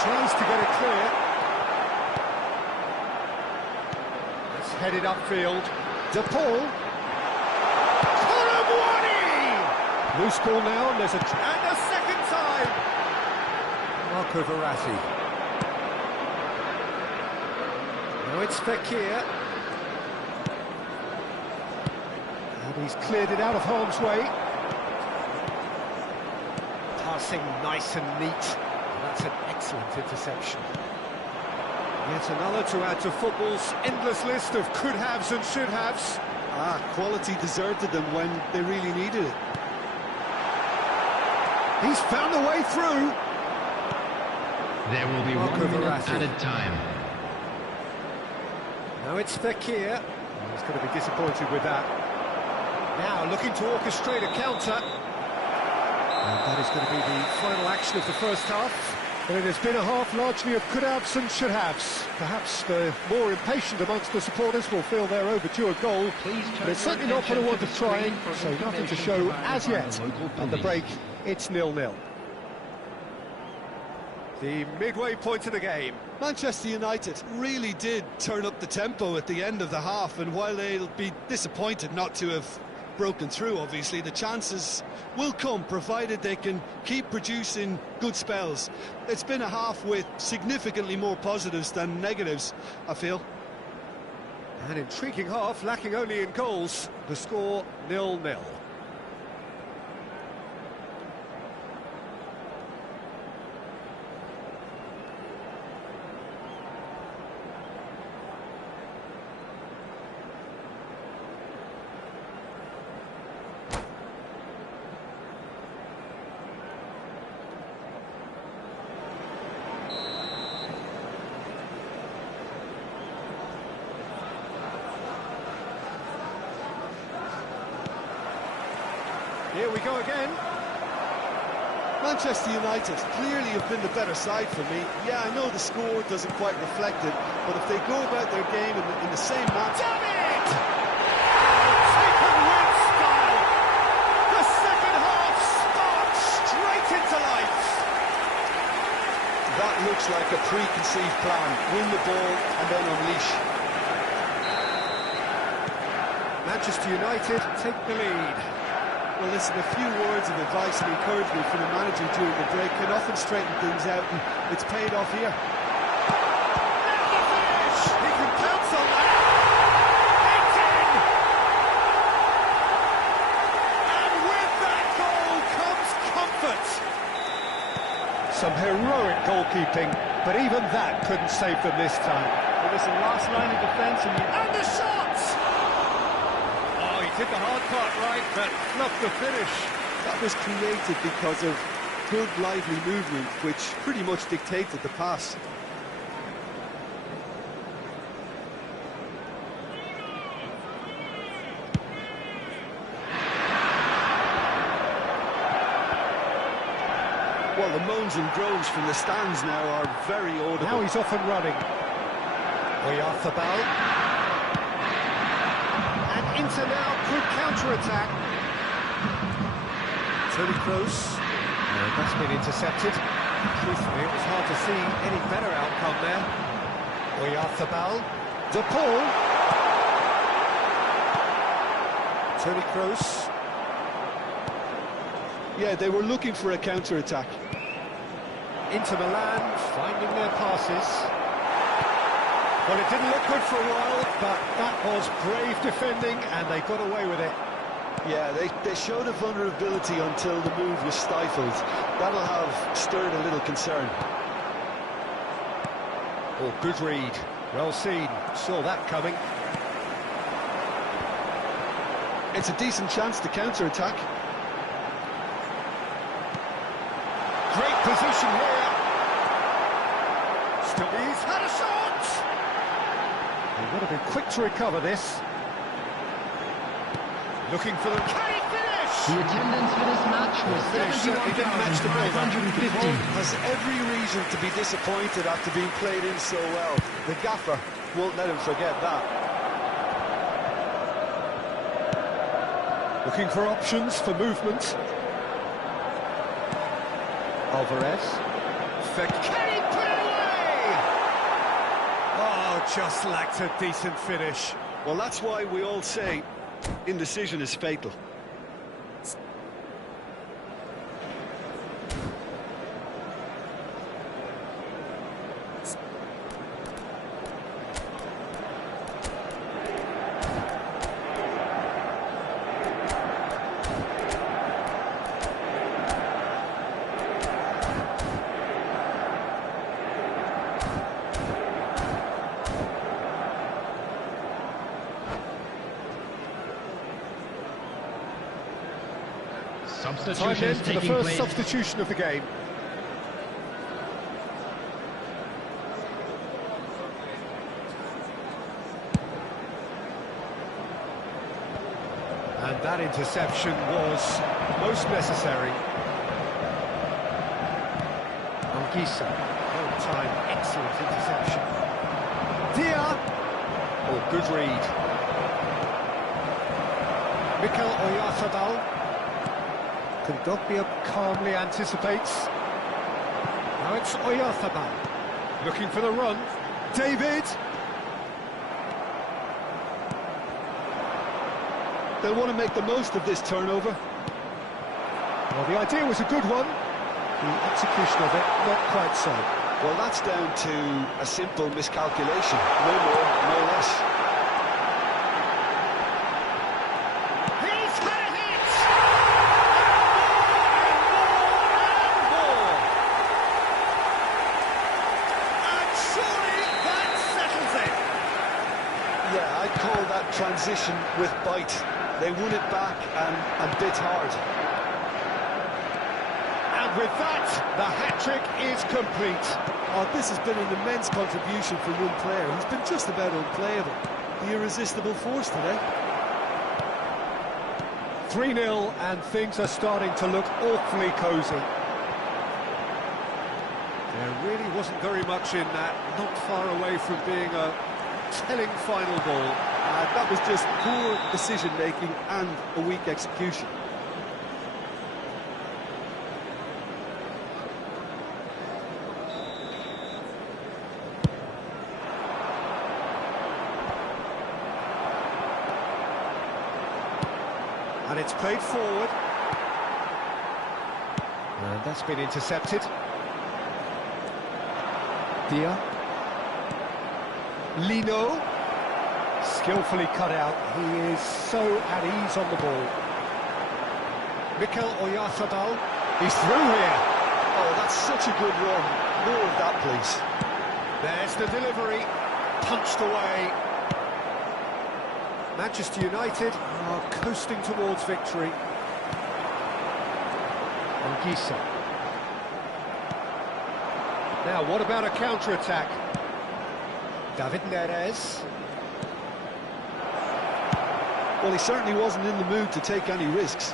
Tries to get it clear. It's headed upfield. De Paul. Kolomouani! Loose ball now, and there's a second time. Marco Verratti. Now it's Fekir. And he's cleared it out of harm's way. Passing nice and neat. That's an excellent interception. Yet another to add to football's endless list of could-haves and should-haves. Quality deserted them when they really needed it. He's found a way through. There will be Marco 1 minute Verratti. added time. Now it's Fekir. He's going to be disappointed with that. Now looking to orchestrate a counter. And that is going to be the final action of the first half. Well, it has been a half largely of could-haves and should-haves. Perhaps the more impatient amongst the supporters will feel they're overdue a goal. But it's certainly not going to want to try, so nothing to show as yet. At the break, it's 0-0. The midway point of the game. Manchester United really did turn up the tempo at the end of the half, and while they'll be disappointed not to have broken through, obviously, the chances will come, provided they can keep producing good spells. It's been a half with significantly more positives than negatives, I feel. An intriguing half, lacking only in goals. The score 0-0. Here we go again. Manchester United clearly have been the better side for me. Yeah, I know the score doesn't quite reflect it, but if they go about their game in the same manner... Damn it! Taken with style. The second half sparks straight into life. That looks like a preconceived plan. Win the ball and then unleash. Manchester United take the lead. Well, listen, a few words of advice and encouragement from the manager during the break can often straighten things out, and it's paid off here. Now the finish! He can pounce on that! It's in! And with that goal comes comfort! Some heroic goalkeeping, but even that couldn't save them this time. Well, listen, last line of defence And the shot! Oh, he did the hard part right, but fluffed the finish. that was created because of good, lively movement, which pretty much dictated the pass. Well, the moans and groans from the stands now are very audible. Now he's off and running. Uguizera. And Inter now could counter-attack. Toni Kroos. That's been intercepted. Truthfully, it was hard to see any better outcome there. Uguizera. De Paul. Toni Kroos. Yeah, they were looking for a counter-attack. Inter Milan finding their passes. Well, it didn't look good for a while, but that was brave defending, and they got away with it. Yeah, they showed a vulnerability until the move was stifled. That'll have stirred a little concern. Oh, good read. Well seen. Saw that coming. It's a decent chance to counter-attack. Great position here. Still, he's had a shot. They've got to be quick to recover this. Looking for the... Can he finish? The attendance for this match was Certainly didn't match the ball. 71,550. Has every reason to be disappointed after being played in so well. The gaffer won't let him forget that. Looking for options for movement. Alvarez. Can he put it away? Oh, just lacked a decent finish. Well, that's why we all say indecision is fatal. Time in Substitutions for the taking first place. substitution of the game. And that interception was most necessary. Uguizera, well-timed, excellent interception. Dia! Oh, good read. Mikel Oyarzabal. Kondogbia calmly anticipates. Now it's Oyarzabal. Looking for the run. David! They'll want to make the most of this turnover. Well, the idea was a good one. The execution of it, not quite so. Well, that's down to a simple miscalculation. No more, no less. He's had a hit! And surely that settles it. Yeah, I'd call that transition with bite. They won it back and bit hard. And with that, the hat-trick is complete. Oh, this has been an immense contribution from one player. He's been just about unplayable. The irresistible force today. 3-0, and things are starting to look awfully cosy. There really wasn't very much in that, not far away from being a telling final ball. That was just poor decision-making and a weak execution. And it's played forward. And that's been intercepted. Dia. Lino. Skillfully cut out. He is so at ease on the ball. Mikel Oyarzabal. He's through here. Oh, that's such a good run. More of that, please. There's the delivery. Punched away. Manchester United are coasting towards victory. Uguizera. Now, what about a counter-attack? David Neres. Well, he certainly wasn't in the mood to take any risks.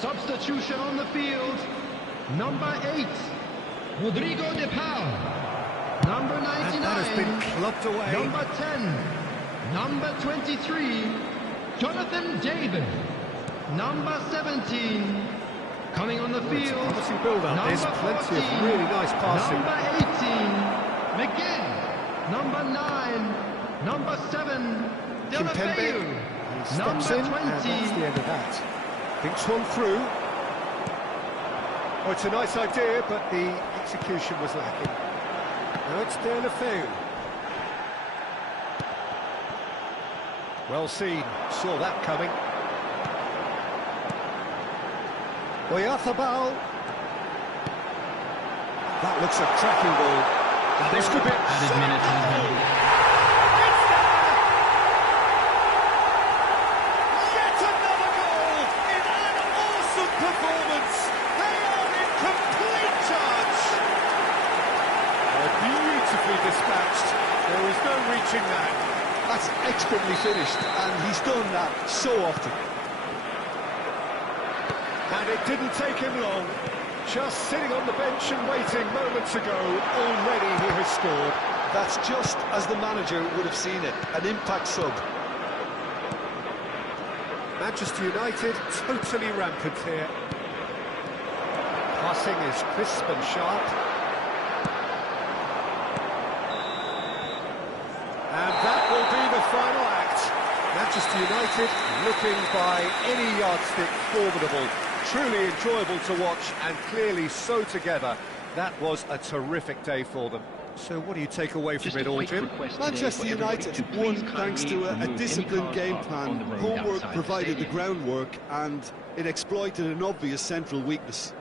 Substitution on the field. Number 8, Rodrigo de Paul. Number 99, And that has been clubbed away. Number 10, number 23, Jonathan David. Number 17, coming on the field. Promising build-up. There's plenty of 14, really nice passing. Number 18, McGinn. Number 9, number 7, Kimpembe. Delafeu. He steps Number in, 20. and that's the end of that. Thinks one through. Oh, it's a nice idea, but the execution was lacking. Now it's Delafeu. Well seen, saw that coming. Oyarzabal. That looks a cracking ball. This could be... Added minutes on him. It's there! Yet another goal in an awesome performance. They are in complete charge. A beautiful expertly finished, and he's done that so often. And it didn't take him long. Just sitting on the bench and waiting moments ago, already he has scored. That's just as the manager would have seen it, an impact sub. Manchester United totally rampant here. Passing is crisp and sharp. And that will be the final act. Manchester United looking by any yardstick formidable. Truly enjoyable to watch and clearly so together. That was a terrific day for them. So what do you take away from it all, Jim? Manchester United won thanks to a disciplined game plan. Homework provided the groundwork and it exploited an obvious central weakness.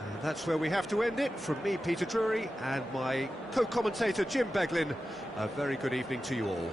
And that's where we have to end it. From me, Peter Drury, and my co-commentator, Jim Beglin. A very good evening to you all.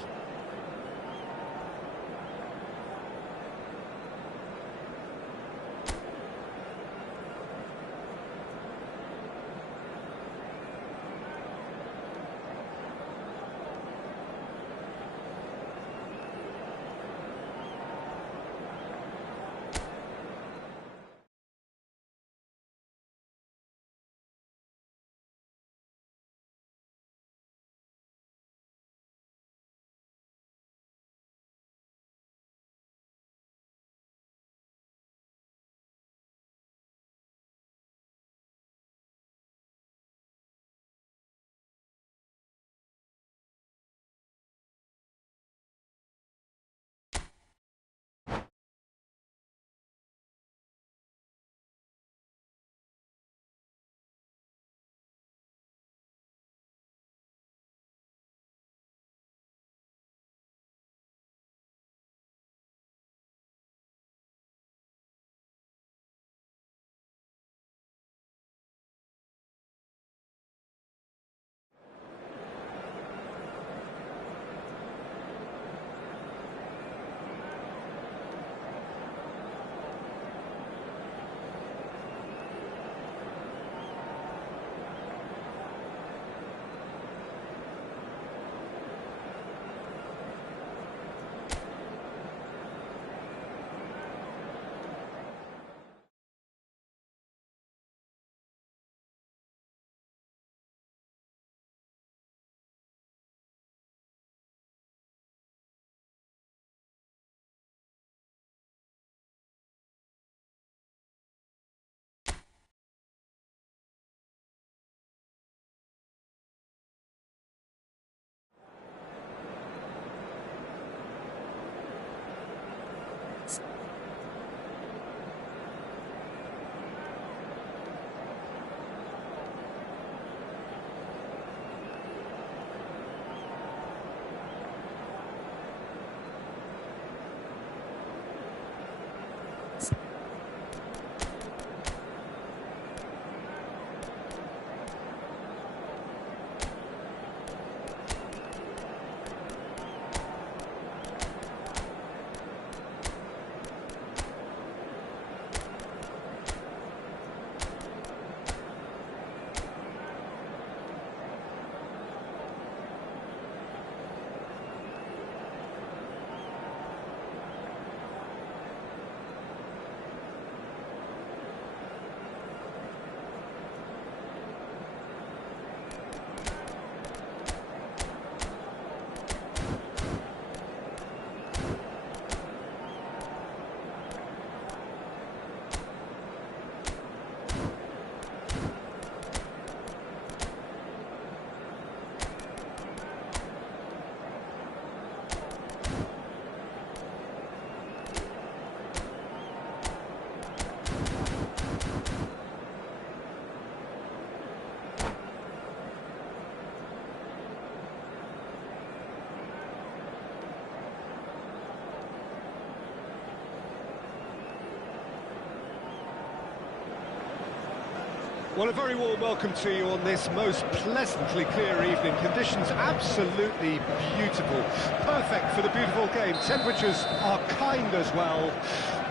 Well, a very warm welcome to you on this most pleasantly clear evening. Conditions absolutely beautiful. Perfect for the beautiful game. Temperatures are kind as well.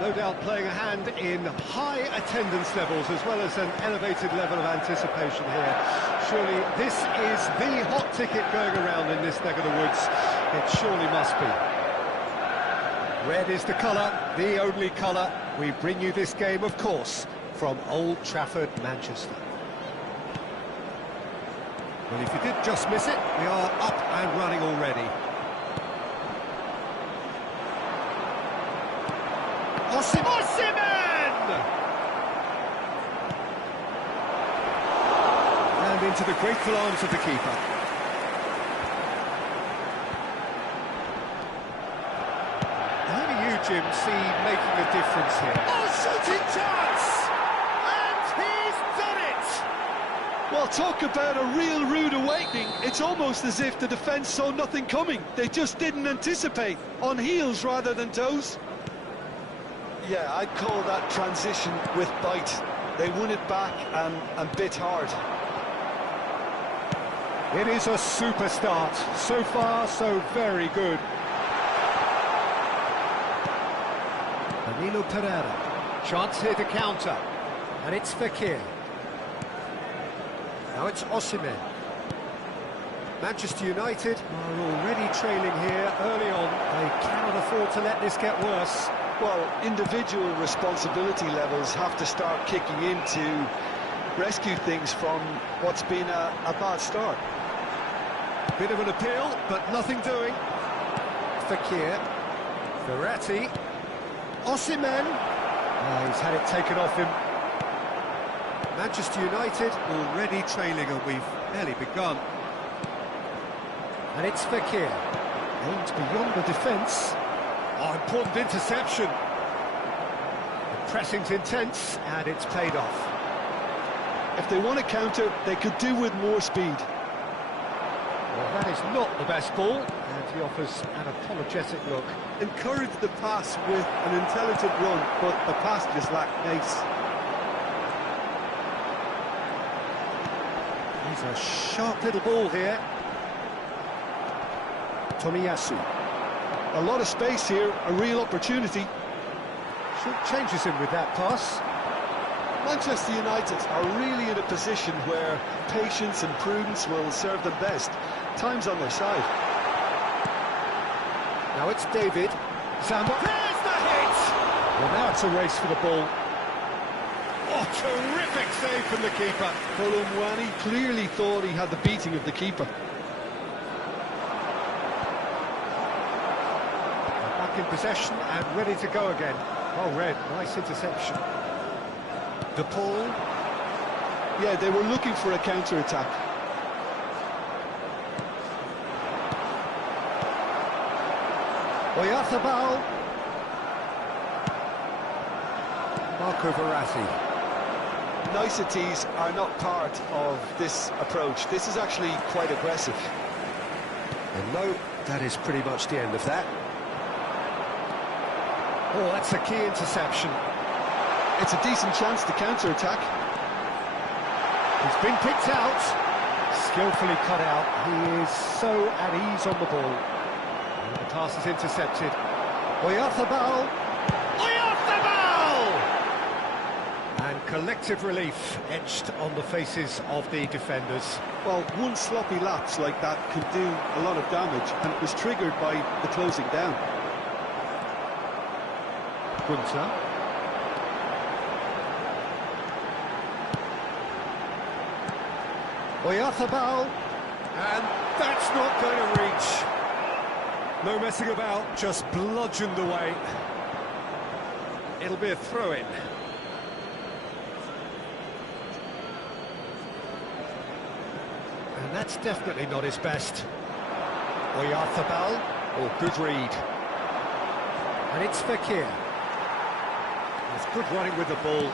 No doubt playing a hand in high attendance levels as well as an elevated level of anticipation here. Surely this is the hot ticket going around in this neck of the woods. It surely must be. Red is the colour, the only colour. We bring you this game, of course, from Old Trafford, Manchester. Well, if you did just miss it, we are up and running already. Osimhen! And into the grateful arms of the keeper. How do you, Jim, see making a difference here? Oh, shooting chance! And he's done it! Well, talk about a real rude awakening. It's almost as if the defence saw nothing coming. They just didn't anticipate. On heels rather than toes. Yeah, I'd call that transition with bite. They won it back and bit hard. It is a super start. So far, so very good. Danilo Pereira. Chance here to counter. And it's Fekir. Now it's Osimhen. Manchester United are already trailing here early on. They cannot afford to let this get worse. Well, individual responsibility levels have to start kicking in to rescue things from what's been a bad start. Bit of an appeal, but nothing doing. Fekir. Verratti. Osimhen. He's had it taken off him. Manchester United already trailing, and we've barely begun. And it's Fekir. Aimed beyond the defence. Oh, important interception. The pressing's intense, and it's paid off. If they want to counter, they could do with more speed. Well, that is not the best ball, and he offers an apologetic look. Encouraged the pass with an intelligent run, but the pass just lacked pace. He's a sharp little ball here. Tomiyasu. A lot of space here, a real opportunity. Short changes him with that pass. Manchester United are really in a position where patience and prudence will serve them best. Time's on their side. Now it's David. There's the hit! Well, now it's a race for the ball. Oh, terrific save from the keeper. Colomwani clearly thought he had the beating of the keeper. Back in possession and ready to go again. Oh, Red, nice interception. De Paul. Yeah, they were looking for a counter-attack. Oyarzabal. Marco Verratti. Niceties are not part of this approach. This is actually quite aggressive. And no, that is pretty much the end of that. Oh, that's a key interception. It's a decent chance to counter-attack. He's been picked out. Skillfully cut out. He is so at ease on the ball. And the pass is intercepted. Oyarzabal. Oyarzabal! And collective relief etched on the faces of the defenders. Well, one sloppy lapse like that could do a lot of damage, and it was triggered by the closing down. Gunter. Oyarzabal, and that's not going to reach. No messing about, just bludgeoned away. It'll be a throw-in. And that's definitely not his best. Oyarzabal, oh, good read. And it's Fekir. It's good running with the ball.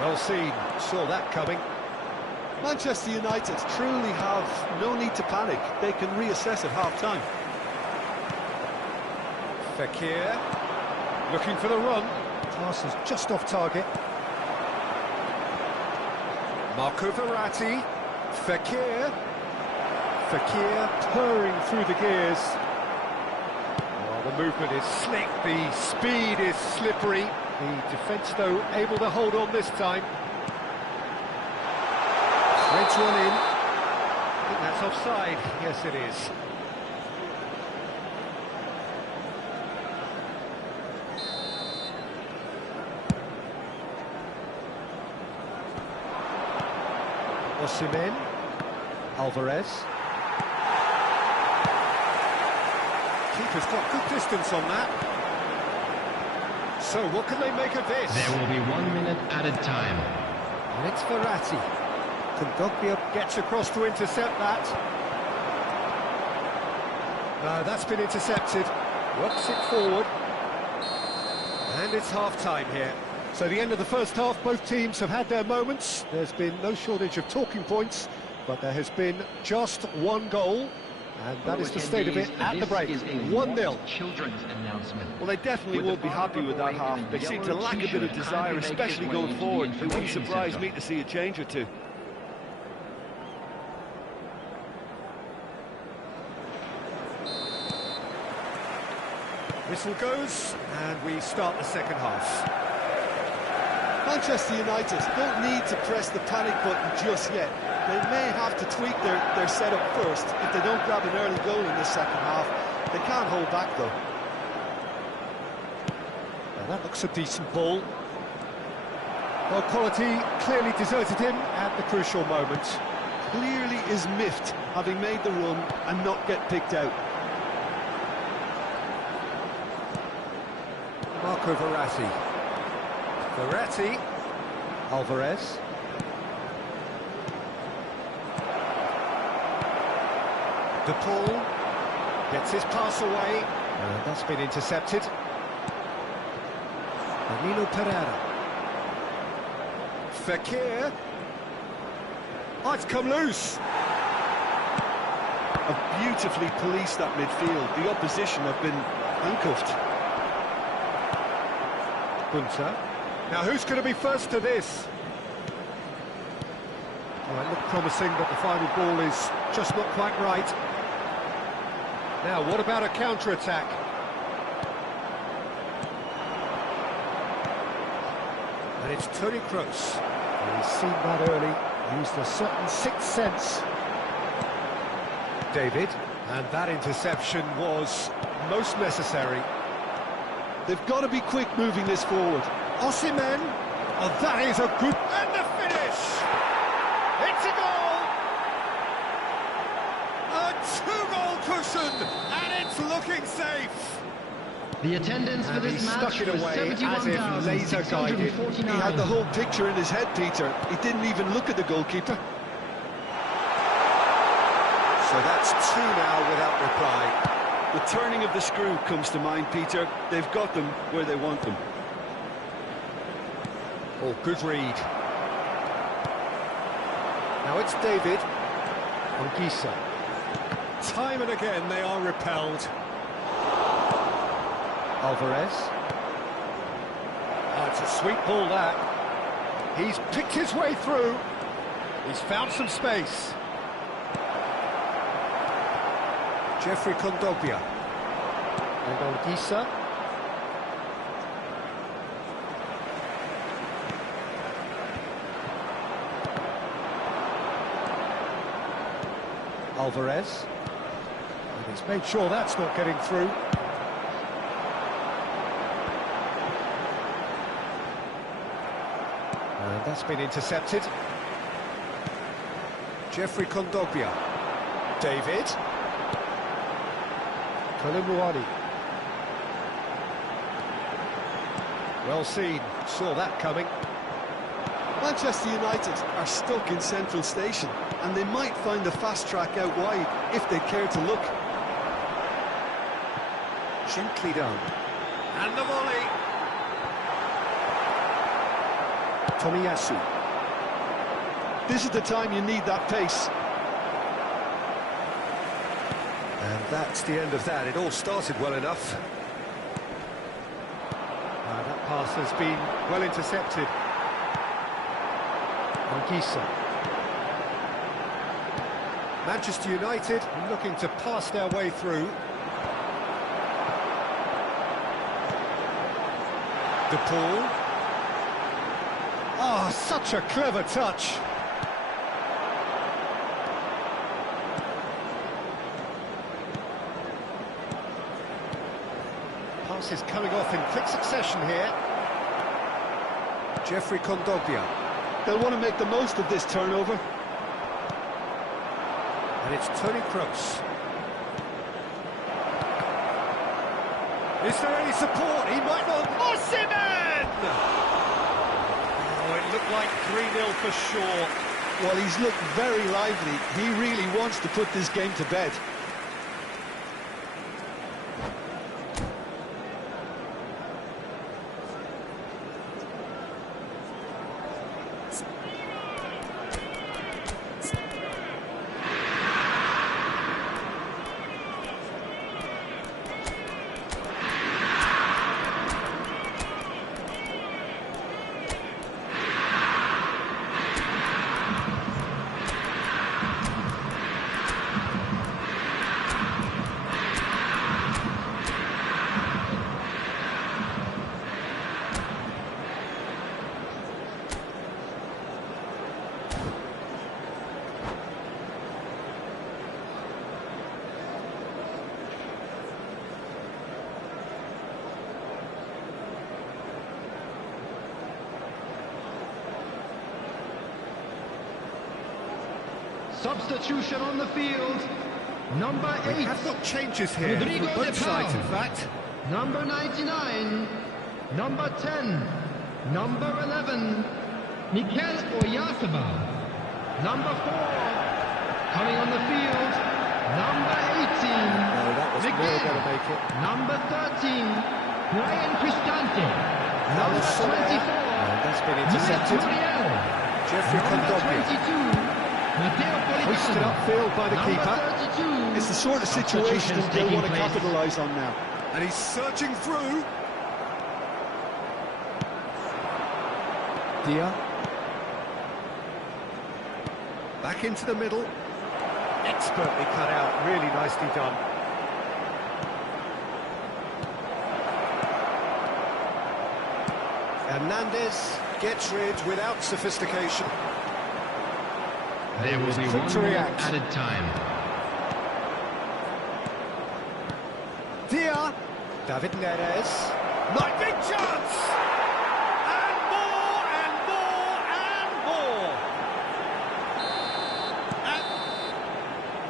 Well seen, saw that coming. Manchester United truly have no need to panic. They can reassess at half-time. Fekir, looking for the run. Pass is just off target. Marco Verratti. Fekir. Fekir purring through the gears. Oh, the movement is slick, the speed is slippery. The defence, though, able to hold on this time. Reds one in. I think that's offside. Yes, it is. Osimhen. Alvarez. Keeper's got good distance on that. So what can they make of this? There will be 1 minute added time. And it's Verratti. Kondogbia gets across to intercept that. No, that's been intercepted. Works it forward. And it's half-time here. So the end of the first half, both teams have had their moments. There's been no shortage of talking points, but there has been just one goal, and that is the state of it at the break. 1-0. Children's announcement. Well, they definitely won't be happy with that half. They seem to lack a bit of desire, especially going forward. It wouldn't surprise me to see a change or two. Whistle goes, and we start the second half. Manchester United don't need to press the panic button just yet. They may have to tweak their setup first if they don't grab an early goal in the second half. They can't hold back, though. Now that looks a decent ball. Well, quality clearly deserted him at the crucial moment. Clearly is miffed, having made the run and not get picked out. Marco Verratti. Verratti. Alvarez. De Paul gets his pass away. That's been intercepted. Danilo Pereira. Fekir. Oh, it's come loose. Have beautifully policed that midfield. The opposition have been handcuffed. Bunter. Now who's going to be first to this? Well, it looked promising, but the final ball is just not quite right. Now, what about a counter-attack? And it's Toni Kroos. He's seen that early, used a certain sixth sense. David. And that interception was most necessary. They've got to be quick moving this forward. Osimhen. Oh, that is a good... And the finish! It's a goal! A two-goal cushion, and it's looking safe. The attendance for And he this match stuck it was away as if laser-guided. 71,649. He had the whole picture in his head, Peter. He didn't even look at the goalkeeper. So that's two now without reply. The turning of the screw comes to mind, Peter. They've got them where they want them. Oh, good read. Now it's David. Uguizera. Time and again they are repelled. Alvarez. Oh, it's a sweet ball, that. He's picked his way through. He's found some space. Jeffrey Kondogbia. And Uguizera. Alvarez. And he's made sure that's not getting through. And that's been intercepted. Jeffrey Kondogbia. David. Kolimuani. Well seen. Saw that coming. Manchester United are stuck in Central Station, and they might find a fast track out wide if they care to look. Gently done. And the volley. Tomiyasu. This is the time you need that pace. And that's the end of that. It all started well enough. That pass has been well intercepted. Uguizera. Manchester United looking to pass their way through. De Paul. Oh, such a clever touch. Pass is coming off in quick succession here. Jeffrey Kondogbia. They'll want to make the most of this turnover. And it's Toni Kroos. Is there any support? He might not... Osimhen! Oh, it looked like 3-0 for sure. Well, he's looked very lively. He really wants to put this game to bed. Substitution on the field. Number 8. We have got changes here Rodrigo from both de Paul. sides, in fact. Number 99. Number 10. Number 11. Mikel Oyarzabal. Number 4. Coming on the field. Number 18. No, that was Miguel. never going to make it. Number 13. Brian Cristante. That was Number 24. that's been intercepted. Luis Muriel. Jeffrey Number Kondogbia. 22. Matteo Hoisted Politano. upfield by the Number keeper. 32. It's the sort of situation Substitutions they taking want to place. capitalise on now. And he's searching through. Dia. Back into the middle. Expertly cut out, really nicely done. Hernandez gets rid without sophistication. There will be quick one to more react. added time. Dia. David Neres. Might big chance! And more, and more, and more!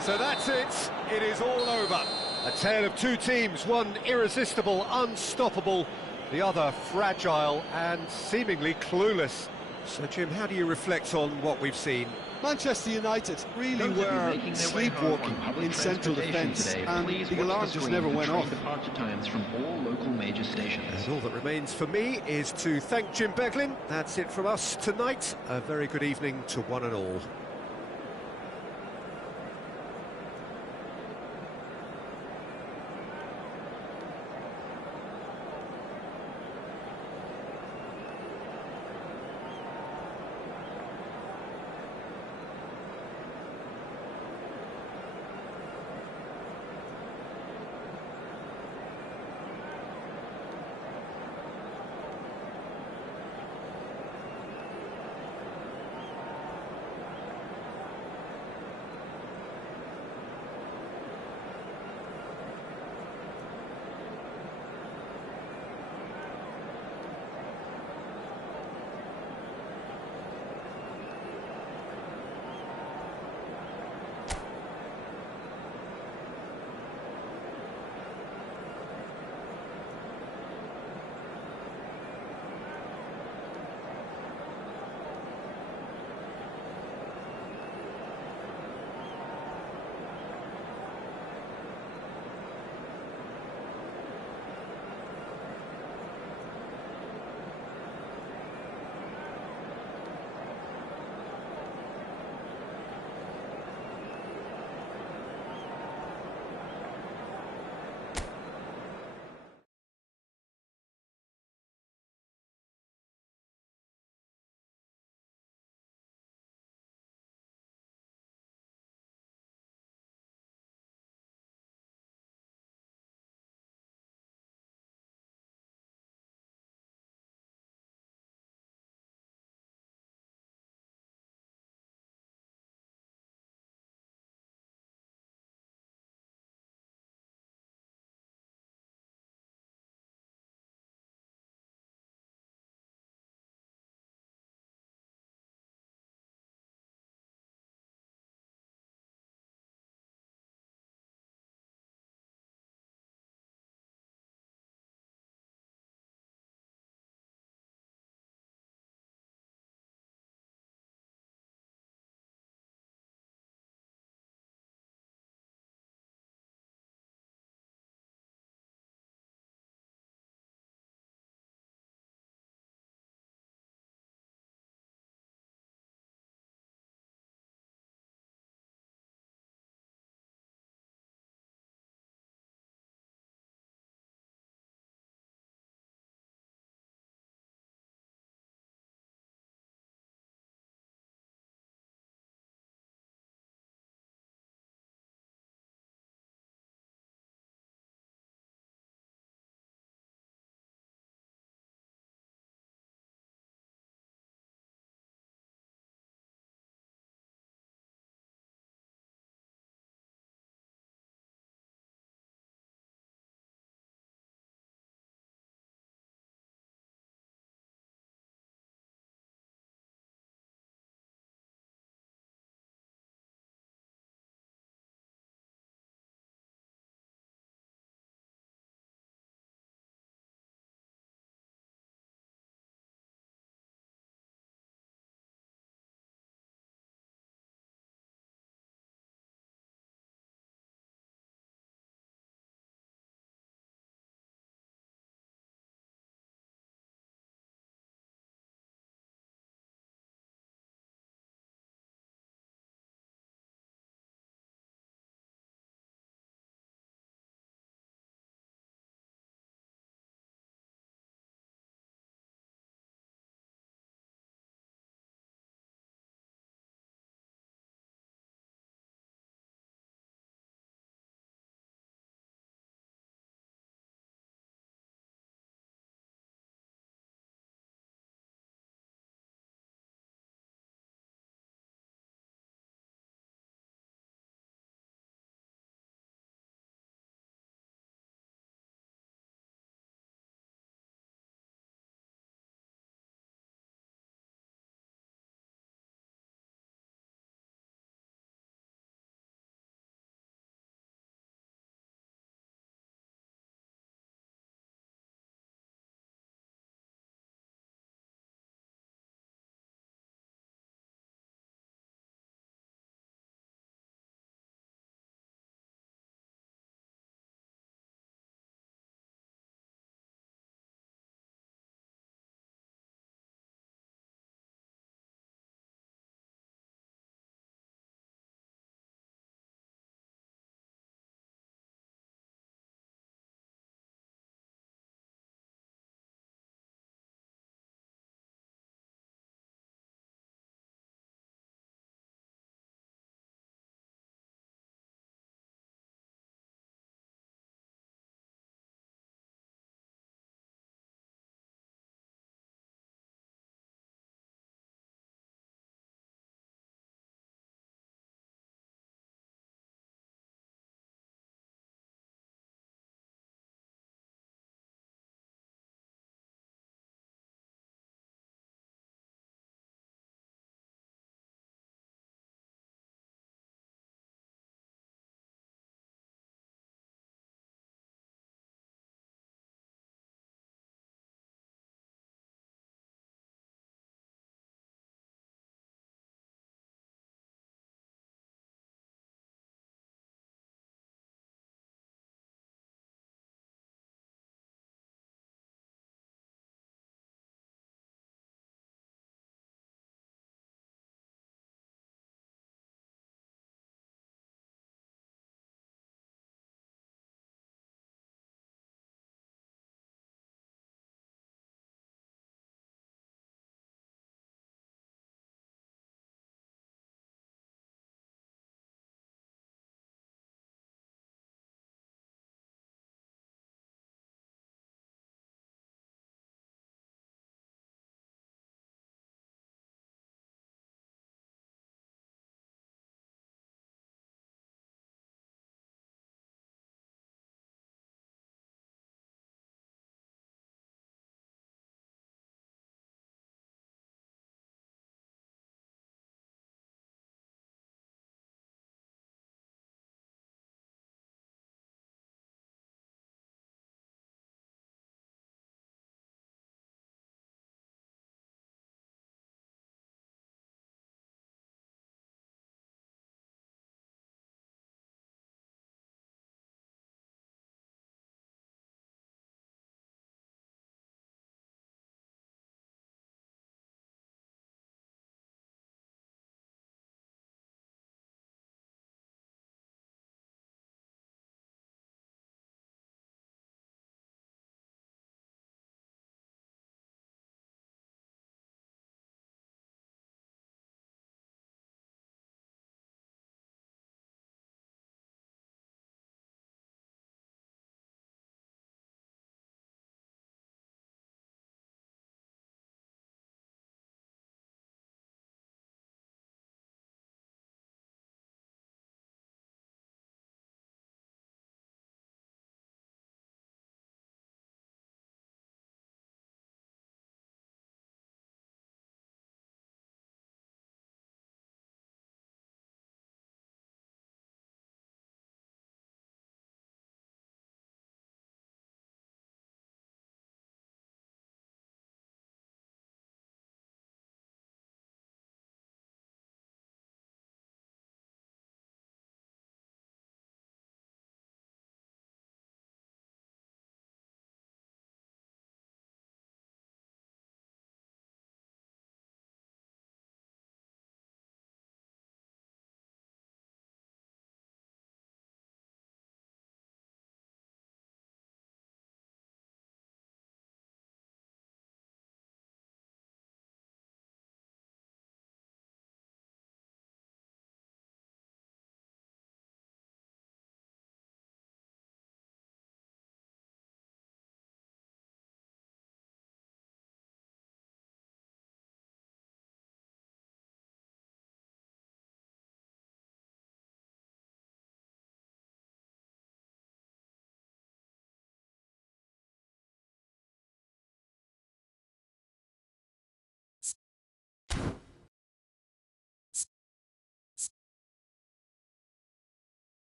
So that's it. It is all over. A tale of two teams, one irresistible, unstoppable, the other fragile and seemingly clueless. So, Jim, how do you reflect on what we've seen? Manchester United really Those that were be making their way home sleepwalking on public in central transportation defence, today, and please the watch alarm the just screen never for went train off. departure times from all local major stations. And all that remains for me is to thank Jim Beglin. That's it from us tonight. A very good evening to one and all.